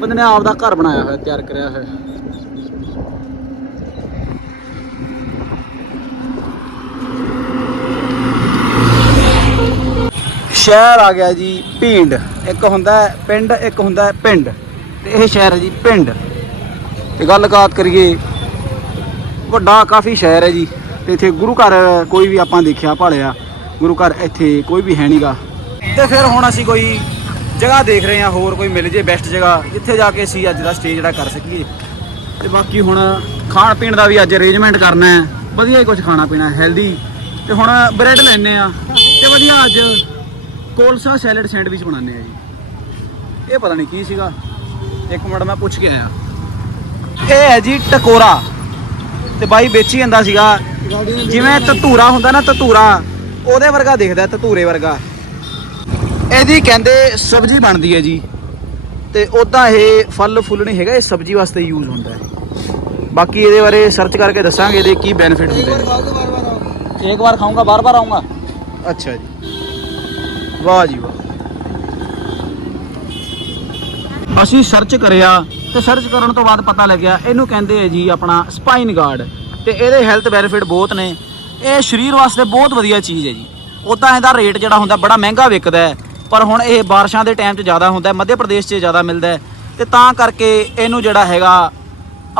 ਬੰਦੇ ਨੇ ਆਪਦਾ ਘਰ ਬਣਾਇਆ ਹੋਇਆ, ਤਿਆਰ ਕਰਿਆ ਹੋਇਆ। ਸ਼ਹਿਰ ਆ ਗਿਆ ਜੀ ਪਿੰਡ ਇੱਕ ਹੁੰਦਾ ਪਿੰਡ, ਇੱਕ ਹੁੰਦਾ ਪਿੰਡ। ਤੇ ਇਹ ਸ਼ਹਿਰ ਹੈ ਜੀ ਪਿੰਡ। ਤੇ ਗੱਲਬਾਤ ਕਰੀਏ, ਵੱਡਾ ਕਾਫੀ ਸ਼ਹਿਰ ਹੈ ਜੀ। ਤੇ ਇੱਥੇ ਗੁਰੂ ਘਰ ਕੋਈ ਵੀ ਆਪਾਂ ਦੇਖਿਆ, ਭਾਲਿਆ, ਗੁਰੂ ਘਰ ਇੱਥੇ ਕੋਈ ਵੀ ਹੈ ਨਹੀਂਗਾ ਤੇ ਫਿਰ ਹੁਣ ਅਸੀਂ ਕੋਈ ਜਗ੍ਹਾ ਦੇਖ ਰਹੇ ਹਾਂ, ਹੋਰ ਕੋਈ ਮਿਲ ਜੇ ਬੈਸਟ ਜਗ੍ਹਾ। ਜਿੱਥੇ ਜਾ ਕੇ ਅਸੀਂ ਅੱਜ ਦਾ ਸਟੇ ਜਿਹੜਾ ਕਰ ਸਕੀਏ। ਤੇ ਬਾਕੀ ਹੁਣ ਖਾਣ ਪੀਣ ਦਾ ਵੀ ਅੱਜ ਅਰੇਂਜਮੈਂਟ ਕਰਨਾ ਹੈ। ਵਧੀਆ ਹੀ ਕੁਝ ਖਾਣਾ ਪੀਣਾ ਹੈਲਦੀ ਤੇ ਹੁਣ ਬ੍ਰੈਡ ਲੈਣੇ ਆ ਤੇ ਵਧੀਆ ਅੱਜ ਕੋਲਸਾ ਸੈਲਡ ਸੈਂਡਵਿਚ ਬਣਾਉਂਦੇ ਆ ਜੀ। ਇਹ ਪਤਾ ਨਹੀਂ ਕੀ ਸੀਗਾ। ਇੱਕ ਮਿੰਟ ਮੈਂ ਪੁੱਛ ਕੇ ਆਇਆ। ਇਹ ਹੈ ਜੀ ਟਕੋਰਾ। ਤੇ ਬਾਈ ਵੇਚੀ ਜਾਂਦਾ ਸੀਗਾ। ਜਿਵੇਂ ਧਤੂਰਾ ਹੁੰਦਾ ਨਾ ਧਤੂਰਾ ਉਹਦੇ ਵਰਗਾ ਦਿਖਦਾ ਧਤੂਰੇ ਵਰਗਾ। ਇਹਦੀ ਕਹਿੰਦੇ ਸਬਜ਼ੀ ਬਣਦੀ ਹੈ ਜੀ। ਤੇ ਉਦਾਂ ਇਹ ਫਲ ਫੁੱਲ ਨਹੀਂ ਹੈਗਾ ਇਹ ਸਬਜ਼ੀ ਵਾਸਤੇ ਯੂਜ਼ ਹੁੰਦਾ ਹੈ। ਬਾਕੀ ਇਹਦੇ ਬਾਰੇ ਸਰਚ ਕਰਕੇ ਦੱਸਾਂਗੇ ਇਹਦੇ ਕੀ ਬੈਨੀਫਿਟ ਹੁੰਦੇ ਨੇ। ਇੱਕ ਵਾਰ ਖਾਊਂਗਾ ਬਾਰ ਬਾਰ ਆਉਂਗਾ ਅੱਛਾ ਜੀ। ਵਾਹ ਜੀ ਵਾਹ। ਅਸੀਂ ਸਰਚ ਕਰਿਆ ਤੇ ਸਰਚ ਕਰਨ ਤੋਂ ਬਾਅਦ ਪਤਾ ਲੱਗਿਆ ਇਹਨੂੰ ਕਹਿੰਦੇ ਆ ਜੀ ਆਪਣਾ ਸਪਾਈਨ ਗਾਰਡ ਤੇ ਇਹਦੇ ਹੈਲਥ ਬੈਨੀਫਿਟ ਬਹੁਤ ਨੇ। ਇਹ ਸਰੀਰ ਵਾਸਤੇ ਬਹੁਤ ਵਧੀਆ ਚੀਜ਼ ਹੈ ਜੀ। ਉਦਾਂ ਇਹਦਾ ਰੇਟ ਜਿਹੜਾ ਹੁੰਦਾ ਬੜਾ ਮਹਿੰਗਾ ਵਿਕਦਾ ਹੈ। ਪਰ ਹੁਣ ਇਹ ਬਾਰਿਸ਼ਾਂ ਦੇ ਟਾਈਮ 'ਚ ਜ਼ਿਆਦਾ ਹੁੰਦਾ ਮੱਧ ਪ੍ਰਦੇਸ਼ 'ਚ ਜ਼ਿਆਦਾ ਮਿਲਦਾ ਹੈ। ਤੇ ਤਾਂ ਕਰਕੇ ਇਹਨੂੰ ਜਿਹੜਾ ਹੈਗਾ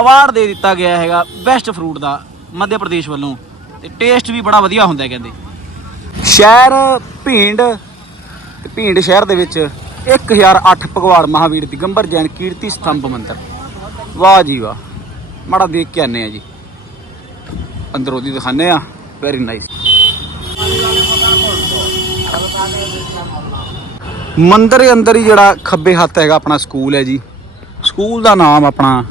ਅਵਾਰਡ ਦੇ ਦਿੱਤਾ ਗਿਆ ਹੈਗਾ ਬੈਸਟ ਫਰੂਟ ਦਾ ਮੱਧ ਪ੍ਰਦੇਸ਼ ਵੱਲੋਂ। ਤੇ ਟੇਸਟ ਵੀ ਬੜਾ ਵਧੀਆ ਹੁੰਦਾ ਕਹਿੰਦੇ। ਸ਼ਹਿਰ, ਭੀਂਡ, ਤੇ ਭੀਂਡ ਸ਼ਹਿਰ ਦੇ ਵਿੱਚ 1008 ਭਗਵਾਨ ਮਹਾਵੀਰ ਦਿਗੰਬਰ ਜੈਨ ਕੀਰਤੀ ਸਤੰਭ ਮੰਦਿਰ। ਵਾਹ ਜੀ ਵਾਹ। ਮਾੜਾ ਦੇਖ ਕੇ ਆਨੇ ਆ ਜੀ। ਅੰਦਰੋਂ ਦੀ ਦਿਖਾਣੇ ਆ ਵੈਰੀ ਨਾਈਸ ਮੰਦਿਰ ਦੇ ਅੰਦਰ ਹੀ ਜਿਹੜਾ ਖੱਬੇ ਹੱਥ ਹੈਗਾ ਆਪਣਾ ਸਕੂਲ ਹੈ ਜੀ ਸਕੂਲ ਦਾ ਨਾਮ ਆਪਣਾ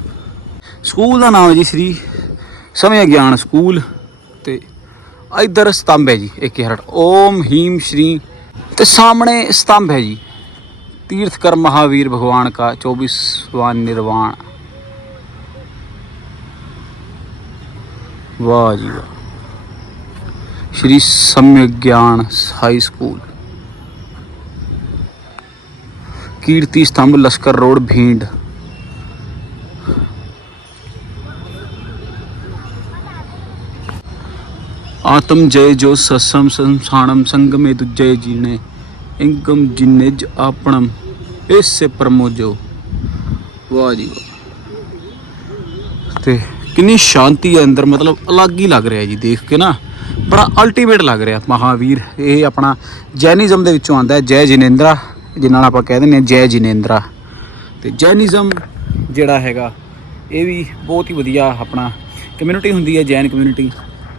ਸਕੂਲ ਦਾ ਨਾਮ ਹੈ ਜੀ ਸ੍ਰੀ ਸਮਯ ਗਿਆਨ ਸਕੂਲ ਤੇ ਇਧਰ ਸਤੰਭ ਹੈ ਜੀ ਇੱਕ ਹਰਟ ਓਮ ਹੀਮ ਸ਼੍ਰੀ ਤੇ ਸਾਹਮਣੇ ਸਤੰਭ ਹੈ ਜੀ तीर्थकर महावीर भगवान का चौबीसवां निर्वाण वाह जी वाह श्री सम्यक ज्ञान high school Kirti Stambh, Lashkar road Bhind. ਆਤਮ ਜੈ ਜੋ ਸਸਮ ਸੰਸਾਣਮ, ਸੰਗਮੇ ਦੁਜੈ ਜੀਣੇ ਇੰਗਮ ਜਿਨੇਜ ਆਪਣਮ ਇਸ ਪਰਮੋਜੋ ਵਾਹ ਜੀ ਤੇ ਕਿੰਨੀ ਸ਼ਾਂਤੀ ਹੈ ਅੰਦਰ, ਮਤਲਬ ਅਲੱਗ ਹੀ ਲੱਗ ਰਿਹਾ ਜੀ, ਦੇਖ ਕੇ ਨਾ। ਬੜਾ ਅਲਟੀਮੇਟ ਲੱਗ ਰਿਹਾ ਮਹਾਵੀਰ। ਇਹ ਆਪਣਾ ਜੈਨਿਜ਼ਮ ਦੇ ਵਿੱਚੋਂ ਆਂਦਾ ਹੈ, ਜੈ ਜਿਨੇਂਦਰਾ। ਜਿਨ੍ਹਾਂ ਨਾਲ ਆਪਾਂ ਕਹਿ ਦਿੰਦੇ ਹਾਂ ਜੈ ਜਿਨੇਂਦਰਾ। ਤੇ ਜੈਨਿਜ਼ਮ ਜਿਹੜਾ ਹੈਗਾ, ਇਹ ਵੀ ਬਹੁਤ ਹੀ ਵਧੀਆ ਆਪਣਾ ਕਮਿਊਨਿਟੀ ਹੁੰਦੀ ਹੈ, ਜੈਨ ਕਮਿਊਨਿਟੀ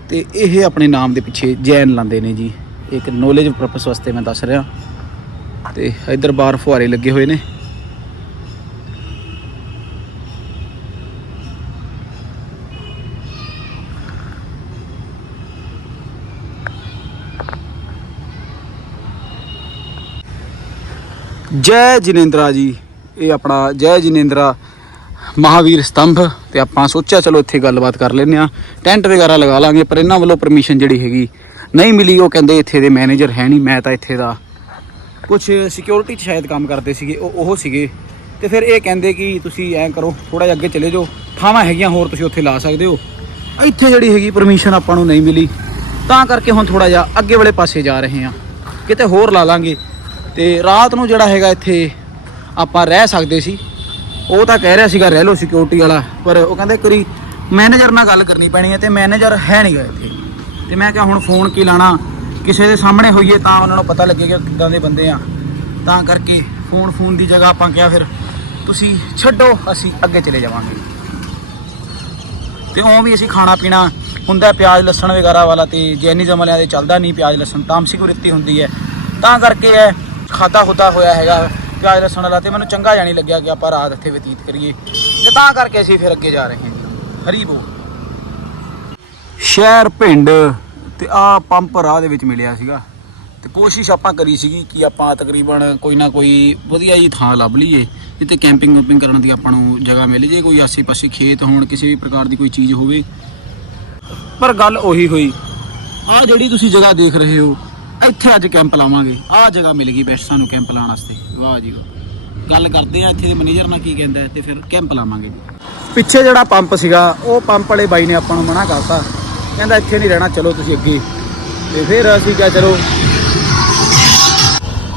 ਤੇ ਇਹ ਆਪਣੇ ਨਾਮ ਦੇ ਪਿੱਛੇ ਜੈਨ ਲਾਉਂਦੇ ਨੇ ਜੀ। ਇੱਕ ਨੋਲੇਜ ਪਰਪਸ ਵਾਸਤੇ ਮੈਂ ਦੱਸ ਰਿਹਾ। ਤੇ ਇੱਧਰ ਬਾਹਰ ਫੁਹਾਰੇ ਲੱਗੇ ਹੋਏ ਨੇ। ਜੈ ਜਿਨੇਂਦਰਾ ਜੀ। ਇਹ ਆਪਣਾ ਜੈ ਜਿਨੇਂਦਰਾ ਮਹਾਵੀਰ ਸਤੰਭ ਤੇ ਆਪਾਂ ਸੋਚਿਆ ਚਲੋ ਇੱਥੇ ਗੱਲਬਾਤ ਕਰ ਲੈਨੇ ਆ ਟੈਂਟ ਵਗੈਰਾ ਲਗਾ ਲਾਂਗੇ, ਪਰ ਇਹਨਾਂ ਵੱਲੋਂ ਪਰਮਿਸ਼ਨ ਜਿਹੜੀ ਹੈਗੀ ਨਹੀਂ ਮਿਲੀ। ਉਹ ਕਹਿੰਦੇ ਇੱਥੇ ਦੇ ਮੈਨੇਜਰ ਹੈ ਨਹੀਂ, ਮੈਂ ਤਾਂ ਇੱਥੇ ਦਾ। ਕੁਝ ਸਿਕਿਉਰਿਟੀ 'ਚ ਸ਼ਾਇਦ ਕੰਮ ਕਰਦੇ ਸੀਗੇ, ਉਹ ਉਹ ਸੀਗੇ। ਤੇ ਫਿਰ ਇਹ ਕਹਿੰਦੇ ਕਿ ਤੁਸੀਂ ਐਂ ਕਰੋ ਥੋੜਾ ਜਿਹਾ ਅੱਗੇ ਚਲੇ ਜਾਓ। ਥਾਵਾਂ ਹੈਗੀਆਂ, ਹੋਰ ਤੁਸੀਂ ਉੱਥੇ ਲਾ ਸਕਦੇ ਹੋ। ਇੱਥੇ ਜਿਹੜੀ ਹੈਗੀ ਪਰਮਿਸ਼ਨ ਆਪਾਂ ਨੂੰ ਨਹੀਂ ਮਿਲੀ। ਤਾਂ ਕਰਕੇ ਹੁਣ ਥੋੜਾ ਜਿਹਾ ਅੱਗੇ ਵਾਲੇ ਪਾਸੇ ਜਾ ਰਹੇ ਹਾਂ। ਕਿਤੇ ਹੋਰ ਲਾ ਲਾਂਗੇ। ਤੇ ਰਾਤ ਨੂੰ ਜਿਹੜਾ ਹੈਗਾ ਇੱਥੇ ਆਪਾਂ ਰਹਿ ਸਕਦੇ ਸੀ। ਉਹ ਤਾਂ ਕਹਿ ਰਿਹਾ ਸੀਗਾ ਰਹਿ ਲਓ ਸਿਕਿਉਰਿਟੀ ਵਾਲਾ, ਪਰ ਉਹ ਕਹਿੰਦੇ ਕਰੀ ਮੈਨੇਜਰ ਨਾਲ ਗੱਲ ਕਰਨੀ ਪੈਣੀ ਹੈ ਤੇ ਮੈਨੇਜਰ ਹੈ ਨਹੀਂ ਗਾ ਇੱਥੇ। ਤੇ ਮੈਂ ਕਿਹਾ ਹੁਣ ਫੋਨ ਕੀ ਲਾਣਾ, ਕਿਸੇ ਦੇ ਸਾਹਮਣੇ ਹੋਈਏ ਤਾਂ ਉਹਨਾਂ ਨੂੰ ਪਤਾ ਲੱਗੇਗਾ ਕਿੱਦਾਂ ਦੇ ਬੰਦੇ ਆ। ਤਾਂ ਕਰਕੇ ਫੋਨ ਫੋਨ ਦੀ ਜਗ੍ਹਾ ਆਪਾਂ ਕਿਹਾ ਫਿਰ ਤੁਸੀਂ ਛੱਡੋ, ਅਸੀਂ ਅੱਗੇ ਚਲੇ ਜਾਵਾਂਗੇ। ਤੇ ਉਹ ਵੀ ਅਸੀਂ ਖਾਣਾ ਪੀਣਾ ਹੁੰਦਾ ਪਿਆਜ਼, ਲਸਣ ਵਗੈਰਾ ਵਾਲਾ ਤੇ ਜੈਨਿਜ਼ਮ ਵਾਲਿਆਂ ਦੇ ਚੱਲਦਾ ਨਹੀਂ ਪਿਆਜ਼, ਲਸਣ ਤਾਮਸਿਕ ਵ੍ਰਿੱਤੀ ਹੁੰਦੀ ਹੈ। ਤਾਂ ਕਰਕੇ ਇਹ ਖਾਦਾ ਹੁਦਾ ਹੋਇਆ ਹੈਗਾ ਪਿਆਜ਼ ਲਸਣ ਵਾਲਾ ਤੇ ਮੈਨੂੰ ਚੰਗਾ ਜਾਣੀ ਲੱਗਿਆ ਕਿ ਆਪਾਂ ਰਾਤ ਇੱਥੇ ਬਤੀਤ ਕਰੀਏ। ਤੇ ਤਾਂ ਕਰਕੇ ਅਸੀਂ ਫਿਰ ਅੱਗੇ ਜਾ ਰਹੇ ਹਾਂ। ਹਰੀ ਬੋਲ। ਸ਼ਹਿਰ, ਪਿੰਡ ਤੇ ਆ ਪੰਪ ਰਾਹ ਦੇ ਵਿੱਚ ਮਿਲਿਆ ਸੀਗਾ। ਤੇ ਕੋਸ਼ਿਸ਼ ਆਪਾਂ ਕਰੀ ਸੀਗੀ ਕਿ ਆਪਾਂ ਤਕਰੀਬਨ ਕੋਈ ਨਾ ਕੋਈ ਵਧੀਆ ਜੀ ਥਾਂ ਲੱਭ ਲਈਏ। ਜਿੱਥੇ ਕੈਂਪਿੰਗ ਕੂਪਿੰਗ ਕਰਨ ਦੀ ਆਪਾਂ ਨੂੰ ਜਗ੍ਹਾ ਮਿਲ ਜੇ, ਕੋਈ ਆਸੇ-ਪਾਸੇ ਖੇਤ ਹੋਣ, ਕਿਸੇ ਵੀ ਪ੍ਰਕਾਰ ਦੀ ਕੋਈ ਚੀਜ਼ ਹੋਵੇ। ਪਰ ਗੱਲ ਉਹੀ ਹੋਈ। ਆ ਜਿਹੜੀ ਤੁਸੀਂ ਜਗ੍ਹਾ ਦੇਖ ਰਹੇ ਹੋ ਇੱਥੇ ਅੱਜ ਕੈਂਪ ਲਾਵਾਂਗੇ। ਆਹ ਜਗ੍ਹਾ ਮਿਲ ਗਈ ਬੈਸਟ ਸਾਨੂੰ ਕੈਂਪ ਲਾਉਣ ਵਾਸਤੇ। ਵਾਹ ਜੀ ਵਾਹ। ਗੱਲ ਕਰਦੇ ਆ ਇੱਥੇ ਦੇ ਮੈਨੇਜਰ ਨਾਲ ਕੀ ਕਹਿੰਦਾ ਤੇ ਫਿਰ ਕੈਂਪ ਲਾਵਾਂਗੇ ਪਿੱਛੇ ਜਿਹੜਾ ਪੰਪ ਸੀਗਾ, ਉਹ ਪੰਪ ਵਾਲੇ ਬਾਈ ਨੇ ਆਪਾਂ ਨੂੰ ਮਨਾ ਕਰਤਾ। ਕਹਿੰਦਾ ਇੱਥੇ ਨਹੀਂ ਰਹਿਣਾ, ਚਲੋ ਤੁਸੀਂ ਅੱਗੇ। ਤੇ ਫਿਰ ਅਸੀਂ ਕਿਹਾ, ਚਲੋ।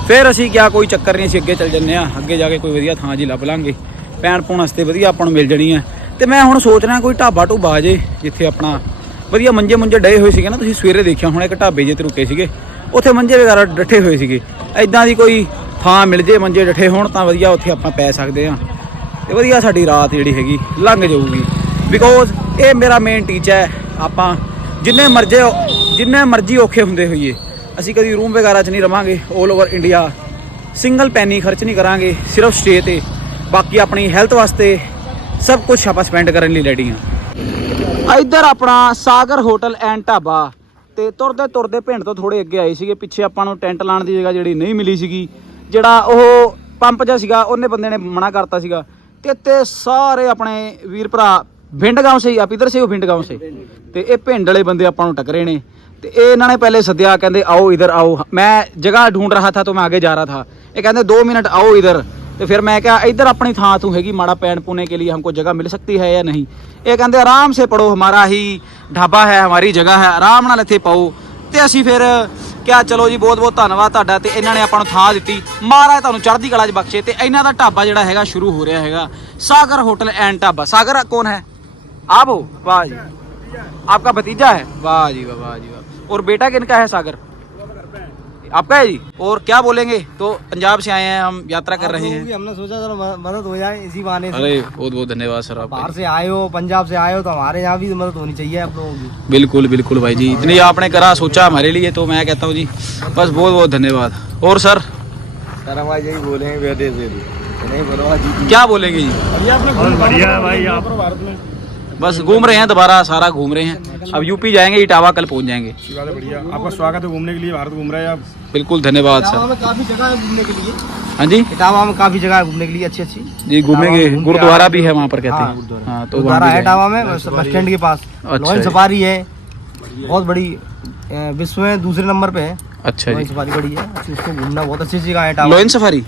ਫਿਰ ਅਸੀਂ ਕਿਹਾ, ਕੋਈ ਚੱਕਰ ਨਹੀਂ, ਅਸੀਂ ਅੱਗੇ ਚੱਲ ਜੰਨੇ ਆ ਅੱਗੇ ਜਾ ਕੇ ਕੋਈ ਵਧੀਆ ਥਾਂ ਜੀ ਲੱਭ ਲਾਂਗੇ। ਪੈਣ ਪਾਉਣ ਵਾਸਤੇ ਵਧੀਆ ਆਪਾਂ ਨੂੰ ਮਿਲ ਜਣੀ ਆ ਤੇ ਮੈਂ ਹੁਣ ਸੋਚ ਰਿਹਾ, ਕੋਈ ਢਾਬਾ ਢੂਬਾ ਆ ਜੇ, ਜਿੱਥੇ ਆਪਣਾ ਵਧੀਆ ਮੰਜੇ ਮੁੰਜੇ ਡਏ ਹੋਏ ਸੀਗੇ ਨਾ, ਤੁਸੀਂ ਸਵੇਰੇ ਦੇਖਿਆ ਹੋਣਾ, ਇੱਕ ਢਾਬੇ ਜੇ ਤੇ ਰੁਕੇ ਸੀਗੇ। ਉੱਥੇ ਮੰਜੇ ਵਗੈਰਾ ਡੱਠੇ ਹੋਏ ਸੀਗੇ। ਐਦਾਂ ਦੀ ਕੋਈ ਥਾਂ ਮਿਲ ਜੇ, ਮੰਜੇ ਡੱਠੇ ਹੋਣ ਤਾਂ ਵਧੀਆ ਉੱਥੇ ਆਪਾਂ ਪੈ ਸਕਦੇ ਆ ਤੇ ਵਧੀਆ ਸਾਡੀ ਰਾਤ ਜਿਹੜੀ ਹੈਗੀ, ਲੰਘ ਜਾਊਗੀ। ਬਿਕੋਜ਼ ਇਹ ਮੇਰਾ ਮੇਨ ਟੀਚਾ ਹੈ, ਆਪਾਂ ਜਿੰਨੇ ਮਰਜ਼ੇ ਜਿੰਨੇ ਮਰਜ਼ੀ ਔਖੇ ਹੁੰਦੇ ਹੋਈਏ, ਅਸੀਂ ਕਦੀ ਰੂਮ ਵਗੈਰਾ 'ਚ ਨਹੀਂ ਰਵਾਂਗੇ 올 ਓਵਰ ਇੰਡੀਆ ਸਿੰਗਲ ਪੈਨੀ ਖਰਚ ਨਹੀਂ ਕਰਾਂਗੇ, ਸਿਰਫ ਸਟੇ ਤੇ। ਬਾਕੀ ਆਪਣੀ ਹੈਲਥ ਵਾਸਤੇ ਸਭ ਕੁਝ ਆਪਾਂ ਸਪੈਂਡ ਕਰਨ ਲਈ ਰੈਡੀ ਹਾਂ। ਇੱਧਰ ਆਪਣਾ ਸਾਗਰ ਹੋਟਲ ਐਂਡ ਢਾਬਾ। ਤੇ ਤੁਰਦੇ ਤੁਰਦੇ ਪਿੰਡ ਤੋਂ ਥੋੜੇ ਅੱਗੇ ਆਏ ਸੀਗੇ। ਪਿੱਛੇ ਆਪਾਂ ਨੂੰ ਟੈਂਟ ਲਾਣ ਦੀ ਜਗ੍ਹਾ ਜਿਹੜੀ ਨਹੀਂ ਮਿਲੀ ਸੀਗੀ। ਜਿਹੜਾ ਉਹ ਪੰਪ ਜਿਹਾ ਸੀਗਾ, ਉਹਨੇ ਬੰਦੇ ਨੇ ਮਨਾ ਕਰਤਾ ਸੀਗਾ। ਤੇ ਇੱਥੇ ਸਾਰੇ ਆਪਣੇ ਵੀਰ ਭਰਾ ਪਿੰਡ ਗਾਉਂ ਸੀ ਆਪ ਪਿੱਧਰ ਸੀ ਉਹ ਪਿੰਡ ਗਾਉਂ ਸੀ। ਤੇ ਇਹ ਪਿੰਡ ਵਾਲੇ ਬੰਦੇ ਆਪਾਂ ਨੂੰ ਟਕਰੇ ਨੇ। ਤੇ ਇਹ ਇਹਨਾਂ ਨੇ ਪਹਿਲੇ ਸੱਦਿਆ, ਕਹਿੰਦੇ ਆਓ ਇਧਰ ਆਓ। ਮੈਂ ਜਗ੍ਹਾ ਢੂੰਡ ਰਿਹਾ ਥਾ ਤੋਂ ਮੈਂ ਅੱਗੇ ਜਾ ਰਿਹਾ ਥਾ। ਇਹ ਕਹਿੰਦੇ 2 ਮਿੰਟ ਆਓ ਇਧਰ। ਤੇ ਫਿਰ ਮੈਂ ਕਿਹਾ ਇੱਧਰ ਆਪਣੀ ਥਾਂ ਤੂੰ ਹੈਗੀ ਮਾੜਾ ਪੈਣ ਪੁਣੇ के लिए हमको जगह मिल सकती है या नहीं ਇਹ ਕਹਿੰਦੇ ਆਰਾਮ ਸੇ ਪੜੋ ਹਮਾਰਾ ਹੀ ਢਾਬਾ ਹੈ ਹਮਾਰੀ ਜਗ੍ਹਾ ਹੈ ਆਰਾਮ ਨਾਲ ਇੱਥੇ ਪਾਓ ਤੇ ਅਸੀਂ ਫਿਰ ਕਿਹਾ ਚਲੋ ਜੀ ਬਹੁਤ ਬਹੁਤ ਧੰਨਵਾਦ ਤੁਹਾਡਾ ਤੇ ਇਹਨਾਂ ਨੇ ਆਪਾਂ ਨੂੰ ਥਾਂ ਦਿੱਤੀ ਮਹਾਰਾਜ ਤੁਹਾਨੂੰ ਚੜ੍ਹਦੀ ਕਲਾ 'ਚ ਬਖਸ਼ੇ ਤੇ ਇਹਨਾਂ ਦਾ ਢਾਬਾ ਜਿਹੜਾ ਹੈਗਾ ਸ਼ੁਰੂ ਹੋ ਰਿਹਾ ਹੈਗਾ ਸਾਗਰ ਹੋਟਲ ਐਂਡ ਢਾਬਾ ਸਾਗਰ ਕੌਣ ਹੈ आप हो वाह जी आपका भतीजा है वाह जी वाह वाह जी वाह और बेटा किनका है सागर आपका है जी? और क्या बोलेंगे? तो पंजाब से आए हैं हम यात्रा कर रहे हैं। हमने सोचा चलो मदद हो जाए इसी बहाने से। अरे बहुत बहुत धन्यवाद सर आप बाहर से आए हो पंजाब से आए हो तो हमारे यहाँ भी मदद होनी चाहिए आप लोगों की। बिल्कुल बिल्कुल भाई जी। इतनी आपने करा सोचा हमारे लिए तो मैं कहता हूँ जी बस बहुत बहुत धन्यवाद। और सर? सर हम यही बोलेंगे क्या बोलेंगे जी? बढ़िया भाई आप। भारत में। बस घूम रहे हैं दोबारा सारा घूम रहे हैं। अब यूपी जाएँगे इटावा कल पहुँच जाएँगे। अच्छी है बढ़िया। आपका स्वागत है घूमने के लिए भारत घूम रहे हैं आप? बिल्कुल धन्यवाद सर। काफ़ी जगह है घूमने के लिए। हाँ जी? इटावा में काफ़ी जगह है घूमने के लिए अच्छी अच्छी जी घूमेंगे। गुरुद्वारा भी है वहाँ पर कहते हाँ, हैं हाँ तो गुरुद्वारा है इटावा में बस बस स्टैंड के पास। अच्छा सफारी है बहुत बड़ी विश्व में दूसरे नंबर पे है। अच्छा जी। सफारी बड़ी है उसको घूमना बहुत अच्छी जगह है सफारी?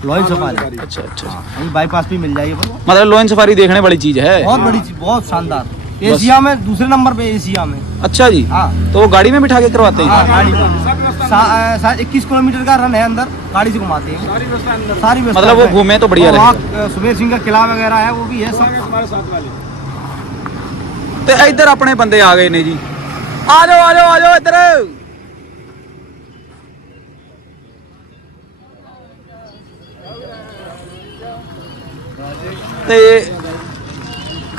Lion safari. अच्छा अच्छा बाईपास भी मिल जाएगी मतलब लोइन सफारी देखने वाली चीज़ है। बहुत बड़ी चीज़ बहुत शानदार। एशिया में दूसरे नंबर पे एशिया में। अच्छा जी। हाँ। तो वो गाड़ी में बिठा के करवाते हैं? हाँ, इक्कीस किलोमीटर का रन है अंदर गाड़ी से घुमाते हैं। सारी मतलब वो घूमे तो बढ़िया रहेगा। सुबेर सिंह का किला वगैरह है वो भी है सब। तो इधर अपने बंदे आ गए ने जी। आ जाओ आ जाओ आ जाओ इधर। ते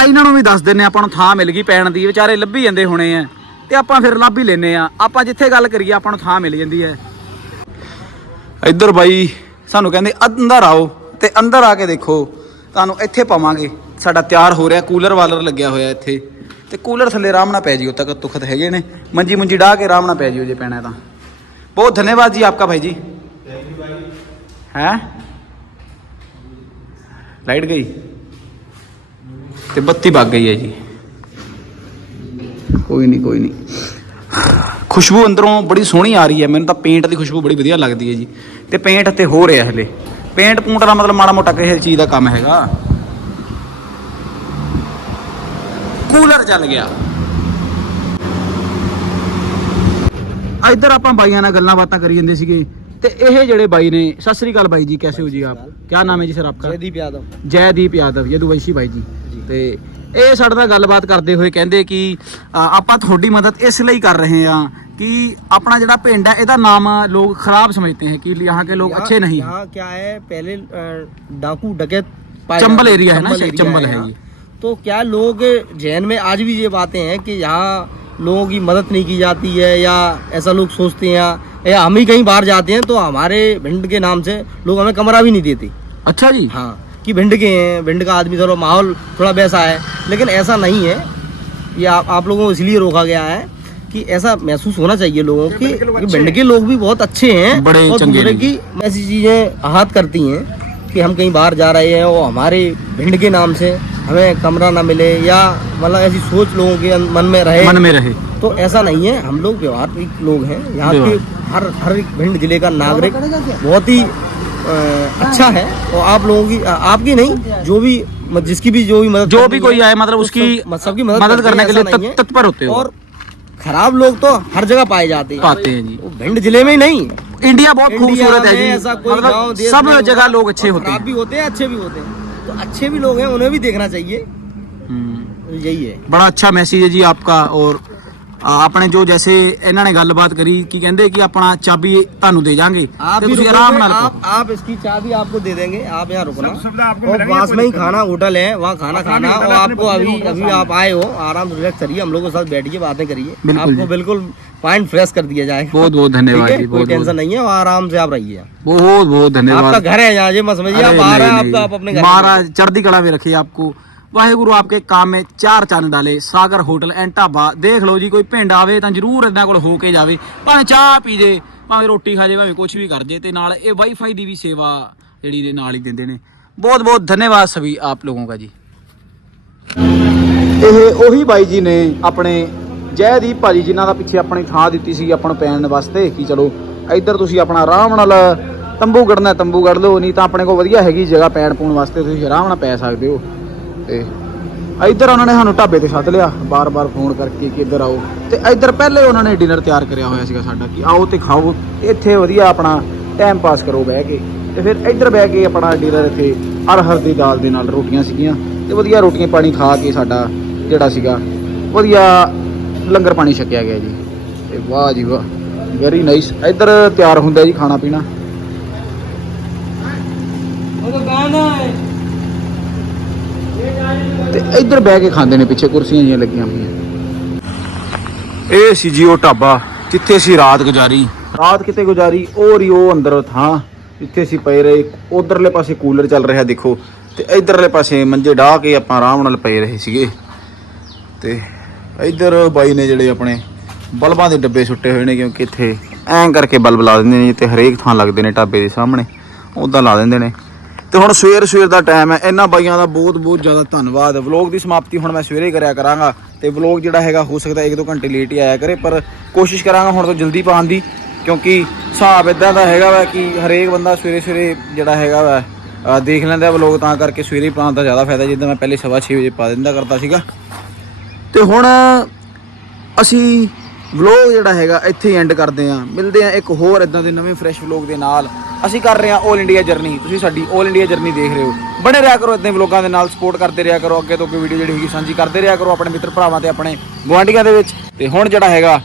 ਇਹਨਾਂ ਨੂੰ ਵੀ ਦੱਸ ਦਿੰਨੇ ਆਪਾਂ ਨੂੰ ਥਾਂ ਮਿਲ ਗਈ ਪੈਣ ਦੀ ਵਿਚਾਰੇ ਲੱਭੀ ਜਾਂਦੇ ਹੋਣੇ ਆ। ਤੇ ਆਪਾਂ ਫਿਰ ਲੱਭ ਹੀ ਲੈਨੇ ਆ ਆਪਾਂ ਜਿੱਥੇ ਗੱਲ ਕਰੀਏ ਆਪਾਂ ਨੂੰ ਥਾਂ ਮਿਲ ਜਾਂਦੀ ਹੈ। ਇੱਧਰ ਬਾਈ ਸਾਨੂੰ ਕਹਿੰਦੇ ਅੰਦਰ ਆਓ ਤੇ ਅੰਦਰ ਆ ਕੇ ਦੇਖੋ। ਤੁਹਾਨੂੰ ਇੱਥੇ ਪਾਵਾਂਗੇ। ਸਾਡਾ ਤਿਆਰ ਹੋ ਰਿਹਾ ਕੂਲਰ ਵਾਲਰ ਲੱਗਿਆ ਹੋਇਆ ਇੱਥੇ। ਤੇ ਕੂਲਰ ਥੱਲੇ ਆਰਾਮ ਨਾਲ ਪੈ ਜਿਓ ਤੱਕ ਤੁਖਤ ਹੈਗੇ ਨੇ। ਮੰਜੀ ਮੁੰਜੀ ਢਾ ਕੇ ਆਰਾਮ ਨਾਲ ਪੈ ਜਿਓ ਜੇ ਪੈਣਾ ਤਾਂ। ਬਹੁਤ ਧੰਨਵਾਦ ਜੀ ਆਪਕਾ ਭਾਈ ਜੀ। ਹੈ? ਲਾਈਟ ਗਈ? ਤੇ ਬੱਤੀ ਵਗ ਗਈ ਹੈ ਜੀ। ਕੋਈ ਨਹੀਂ ਕੋਈ ਨਹੀਂ। ਖੁਸ਼ਬੂ ਅੰਦਰੋਂ ਬੜੀ ਸੋਹਣੀ ਆ ਰਹੀ ਹੈ। ਮੈਨੂੰ ਤਾਂ ਪੇਂਟ ਦੀ ਖੁਸ਼ਬੂ ਬੜੀ ਵਧੀਆ ਲੱਗਦੀ ਹੈ ਜੀ। ਤੇ ਪੇਂਟ ਤੇ ਹੋ ਰਿਹਾ ਹਲੇ। ਪੇਂਟ ਪੂੰਟ ਦਾ ਮਤਲਬ ਮਾੜਾ ਮੋਟਾ ਕਿਸੇ ਚੀਜ਼ ਦਾ ਕੰਮ ਹੈਗਾ। ਕੂਲਰ ਚੱਲ ਗਿਆ। ਇੱਧਰ ਆਪਾਂ ਬਾਈਆਂ ਨਾਲ ਗੱਲਾਂ ਬਾਤਾਂ ਕਰੀ ਜਾਂਦੇ ਸੀਗੇ। ਤੇ ਇਹ ਜਿਹੜੇ ਬਾਈ ਨੇ ਸਤਿ ਸ੍ਰੀ ਅਕਾਲ ਬਾਈ ਜੀ ਕੈਸੇ ਹੋ ਜੀ ਆਪ? ਕੀ ਨਾਮ ਹੈ ਜੀ ਸਰ ਆਪਕਾ? ਜੈਦੀਪ ਯਾਦਵ। ਜੈਦੀਪ ਯਾਦਵ ਯਦੁਵੰਸ਼ੀ ਬਾਈ ਜੀ। ਤੇ ਇਹ ਸਾਡੇ ਨਾਲ ਗੱਲਬਾਤ ਕਰਦੇ ਹੋਏ ਕਹਿੰਦੇ ਕਿ ਆਪਾਂ ਤੁਹਾਡੀ ਮਦਦ ਇਸ ਲਈ कि अपना जो पिंड है यदा नाम लोग खराब समझते हैं कि यहाँ के लोग अच्छे नहीं यहाँ क्या है पहले डाकू डकैत चंबल एरिया है ना चंबल, है, तो क्या लोग जैन में आज भी ये बातें हैं कि यहाँ लोगों की मदद नहीं की जाती है या ऐसा लोग सोचते हैं या हम ही कहीं बाहर जाते हैं तो हमारे भिंड के नाम से लोग हमें कमरा भी नहीं देते अच्छा जी हाँ कि भिंड के हैं भिंड का आदमी थोड़ा माहौल थोड़ा वैसा है लेकिन ऐसा नहीं है। ये आप, आप लोगों को इसलिए रोका गया है कि ऐसा महसूस होना चाहिए लोगों की कि भिंड के लोग भी बहुत अच्छे हैं बड़े और दूसरे की ऐसी चीज़ें आहत करती हैं कि हम कहीं बाहर जा रहे हैं और हमारे भिंड के नाम से हमें कमरा ना मिले या मतलब ऐसी सोच लोगों के अं- मन में रहे। मन में रहे। तो ऐसा नहीं है। हम लोग व्यवहारिक लोग हैं। यहाँ के हर हर एक भिंड ज़िले का नागरिक बहुत ही अच्छा है और आप लोगों की आपकी नहीं जो भी जिसकी भी जो भी मदद जो भी कोई आए मतलब तो उसकी सब- सबकी मदद, मदद करने के लिए। तत्पर होते हो। और खराब लोग तो हर जगह पाए जाते हैं। पाते हैं जी। वो भिंड ज़िले में ही नहीं। इंडिया बहुत खूबसूरत है जी। मतलब सब जगह लोग अच्छे होते हैं। भी होते हैं अच्छे भी होते हैं। तो अच्छे भी लोग हैं उन्हें भी देखना चाहिए। हम्म। यही है। बड़ा अच्छा मैसेज है जी आपका और ਆਪਣੇ ਜੋ ਜੈਸੇ ਇਹਨਾਂ ਨੇ ਗੱਲਬਾਤ ਕਰੀ ਕੀ ਕਹਿੰਦੇ ਕਿ ਆਪਣਾ ਚਾਬੀ ਤੁਹਾਨੂੰ ਦੇ ਜਾਾਂਗੇ आप ਤੇ भी ਤੁਸੀਂ रुकोगे, ਆਰਾਮ ਨਾਲ आप आप इसकी चाबी आपको दे देंगे आप यहाँ रुकना सब सुविधा आपको और मिलेंगी, पास कोई में ही दिक्कत खाना होटल है वहाँ खाना खाना खाना भी और होटल है, अपने आपको बच्चे अभी को अभी सामने। आप आए हो आराम से रिलैक्स करिए हम लोग के साथ बैठिए बातें करिए बिल्कुल आपको जी। बिल्कुल माइंड फ्रेश कर दिया जाएगा बहुत बहुत धन्यवाद ठीक है? जी कोई बहुत टेंशन बहुत नहीं है और आराम से आप रहिए बहुत बहुत धन्यवाद आपका घर है यहाँ ये मत समझिए आप अरे आ रहे हैं नहीं, आपका आप नहीं। अपने घर में महाराज चढ़ती कला में रखे आपको ਵਾਹਿਗੁਰੂ ਆਪਕੇ ਕੰਮ में ਚਾਰ ਚੰਨ ਡਾਲੇ, ਸਾਗਰ ਹੋਟਲ ਐਂਡ ਢਾਬਾ। ਦੇਖ ਲਓ ਜੀ, ਕੋਈ ਪਿੰਡ ਆਵੇ ਤਾਂ ਜਰੂਰ ਇਹਨਾਂ ਕੋਲ ਹੋ ਕੇ ਜਾਵੇ। ਭਾਵੇਂ ਚਾਹ ਪੀ ਜੇ, ਭਾਵੇਂ ਰੋਟੀ ਖਾ ਜੇ, ਭਾਵੇਂ ਕੁਝ ਵੀ ਕਰ ਜੇ, ਤੇ ਨਾਲ ਇਹ ਵਾਈਫਾਈ ਦੀ ਵੀ ਸੇਵਾ ਜਿਹੜੀ ਦੇ ਨਾਲ ਹੀ ਦਿੰਦੇ ਨੇ। ਬਹੁਤ ਬਹੁਤ ਧੰਨਵਾਦ ਸਭੀ ਆਪ ਲੋਗੋਂ ਦਾ ਜੀ। ਇਹ ਉਹੀ ਬਾਈ ਜੀ ਨੇ ਆਪਣੇ ਜੈਦੀਪ ਭਾਜੀ ਜਿਨ੍ਹਾਂ ਦਾ ਪਿੱਛੇ ਆਪਣੀ ਥਾਂ ਦਿੱਤੀ ਸੀ ਆਪਾਂ ਨੂੰ ਪੈਣ ਵਾਸਤੇ ਕਿ ਚਲੋ ਇੱਧਰ ਤੁਸੀਂ ਆਪਣਾ ਆਰਾਮ ਨਾਲ ਤੰਬੂ ਗੜਨਾ ਤੰਬੂ ਗੜ ਲਓ, ਨਹੀਂ ਤਾਂ ਆਪਣੇ ਕੋਲ ਵਧੀਆ ਹੈਗੀ ਜਗ੍ਹਾ ਪੈਣ ਪੂਣ ਵਾਸਤੇ ਤੁਸੀਂ ਆਰਾਮ ਨਾਲ ਪੈ ਸਕਦੇ ਹੋ। ਤੇ ਇੱਧਰ ਉਹਨਾਂ ਨੇ ਸਾਨੂੰ ਢਾਬੇ ਤੇ ਸੱਦ ਲਿਆ, ਬਾਰ-ਬਾਰ ਫੋਨ ਕਰਕੇ ਕਿ ਇੱਧਰ ਆਓ। ਤੇ ਇੱਧਰ ਪਹਿਲੇ ਉਹਨਾਂ ਨੇ ਡਿਨਰ ਤਿਆਰ ਕਰਿਆ ਹੋਇਆ ਸੀਗਾ ਸਾਡਾ ਕਿ ਆਓ ਤੇ ਖਾਓ, ਇੱਥੇ ਵਧੀਆ ਆਪਣਾ ਟਾਈਮ ਪਾਸ ਕਰੋ ਬਹਿ ਕੇ। ਤੇ ਫਿਰ ਇੱਧਰ ਬਹਿ ਕੇ ਆਪਣਾ ਡਿਨਰ ਇੱਥੇ ਅਰਹਰ ਦੀ ਦਾਲ ਦੇ ਨਾਲ ਰੋਟੀਆਂ ਸੀਗੀਆਂ ਤੇ ਵਧੀਆ ਰੋਟੀਆਂ ਪਾਣੀ ਖਾ ਕੇ ਸਾਡਾ ਜਿਹੜਾ ਸੀਗਾ, ਵਧੀਆ ਲੰਗਰ ਪਾਣੀ ਛਕਿਆ ਗਿਆ ਜੀ। ਤੇ ਵਾਹ ਜੀ ਵਾਹ ਵੈਰੀ ਨਾਈਸ ਇੱਧਰ ਤਿਆਰ ਹੁੰਦਾ ਜੀ ਖਾਣਾ ਪੀਣਾ ਤੇ ਇੱਧਰ ਬਹਿ ਕੇ ਖਾਂਦੇ ਨੇ, ਪਿੱਛੇ ਕੁਰਸੀਆਂ ਜੀਆਂ ਲੱਗੀਆਂ ਹੋਈਆਂ। ਇਹ ਸੀ ਜੀ ਉਹ ਢਾਬਾ, ਜਿੱਥੇ ਅਸੀਂ ਰਾਤ ਗੁਜ਼ਾਰੀ। ਰਾਤ ਕਿਤੇ ਗੁਜ਼ਾਰੀ, ਉਹ ਰੀ ਉਹ ਅੰਦਰ ਥਾਂ, ਜਿੱਥੇ ਅਸੀਂ ਪਏ ਰਹੇ। ਉਧਰਲੇ ਪਾਸੇ ਕੂਲਰ ਚੱਲ ਰਿਹਾ, ਦੇਖੋ। ਤੇ ਇਧਰਲੇ ਪਾਸੇ ਮੰਜੇ ਢਾ ਕੇ ਆਪਾਂ ਆਰਾਮ ਨਾਲ ਪਏ ਰਹੇ ਸੀਗੇ। ਤੇ ਇਧਰ ਬਾਈ ਨੇ ਜਿਹੜੇ ਆਪਣੇ ਬਲਬਾਂ ਦੇ ਡੱਬੇ ਸੁੱਟੇ ਹੋਏ ਨੇ, ਕਿਉਂਕਿ ਇੱਥੇ ਐਂ ਕਰਕੇ ਬਲਬ ਲਾ ਦਿੰਦੇ ਨੇ ਤੇ ਹਰੇਕ ਥਾਂ ਲੱਗਦੇ ਨੇ ਢਾਬੇ ਦੇ ਸਾਹਮਣੇ। ਉਦਾਂ ਲਾ ਦਿੰਦੇ ਨੇ। ਤੇ ਹੁਣ ਸਵੇਰ ਸਵੇਰ ਦਾ ਟਾਈਮ ਹੈ। ਇਹਨਾਂ ਬਾਈਆਂ ਦਾ ਬਹੁਤ ਬਹੁਤ ਜ਼ਿਆਦਾ ਧੰਨਵਾਦ। ਵਲੌਗ ਦੀ ਸਮਾਪਤੀ ਹੁਣ ਮੈਂ ਸਵੇਰੇ ਕਰਿਆ ਕਰਾਂਗਾ। ਤੇ ਵਲੌਗ ਜਿਹੜਾ ਹੈਗਾ, ਹੋ ਸਕਦਾ 1-2 ਘੰਟੇ ਲੇਟ ਹੀ ਆਇਆ ਕਰੇ, ਪਰ ਕੋਸ਼ਿਸ਼ ਕਰਾਂਗਾ ਹੁਣ ਤੋਂ ਜਲਦੀ ਪਾਉਣ ਦੀ, ਕਿਉਂਕਿ ਹਿਸਾਬ ਇਦਾਂ ਦਾ ਹੈਗਾ ਵਾ ਕਿ ਹਰੇਕ ਬੰਦਾ ਸਵੇਰੇ ਸਵੇਰੇ ਜਿਹੜਾ ਹੈਗਾ ਵਾ ਦੇਖ ਲੈਂਦਾ ਵਲੌਗ ਤਾਂ ਕਰਕੇ ਸਵੇਰੇ ਹੀ ਪਾਉਣ ਦਾ ਜ਼ਿਆਦਾ ਫਾਇਦਾ, ਜਿੱਦਾਂ ਮੈਂ ਪਹਿਲੇ 6:30 ਵਜੇ ਪਾ ਦਿੰਦਾ ਕਰਦਾ ਸੀਗਾ। ਤੇ ਹੁਣ ਅਸੀਂ ਵਲੋਗ ਜਿਹੜਾ ਹੈਗਾ, ਇੱਥੇ ਹੀ ਐਂਡ ਕਰਦੇ ਆਂ ਮਿਲਦੇ ਆਂ ਇੱਕ ਹੋਰ ਇਦਾਂ ਦੇ ਨਵੇਂ ਫਰੈਸ਼ ਵਲੋਗ ਦੇ ਨਾਲ। ਅਸੀਂ ਕਰ ਰਹੇ ਆਂ 올 ਇੰਡੀਆ ਜਰਨੀ ਤੁਸੀਂ ਸਾਡੀ 올 ਇੰਡੀਆ ਜਰਨੀ ਦੇਖ ਰਹੇ ਹੋ। ਬਣੇ ਰਿਹਾ ਕਰੋ ਇਦਾਂ ਵਲੌਗਾਂ ਦੇ ਨਾਲ ਸਪੋਰਟ ਕਰਦੇ ਰਿਹਾ ਕਰੋ। ਅੱਗੇ ਤੋਂ ਅੱਗੇ ਵੀਡੀਓ ਜਿਹੜੀ ਹੈਗੀ, ਸਾਂਝੀ ਕਰਦੇ ਰਿਹਾ ਕਰੋ ਆਪਣੇ ਮਿੱਤਰ ਭਰਾਵਾਂ ਤੇ ਆਪਣੇ ਗੁਆਂਢੀਆਂ ਦੇ ਵਿੱਚ। ਤੇ ਹੁਣ ਜਿਹੜਾ ਹੈਗਾ,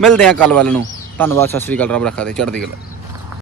ਮਿਲਦੇ ਆਂ ਕੱਲ ਵੱਲ ਨੂੰ। ਧੰਨਵਾਦ, ਸਤਿ ਸ੍ਰੀ ਅਕਾਲ, ਰੱਬ ਰੱਖਾ ਦੇ, ਚੜ੍ਹਦੀ ਕਲਾ।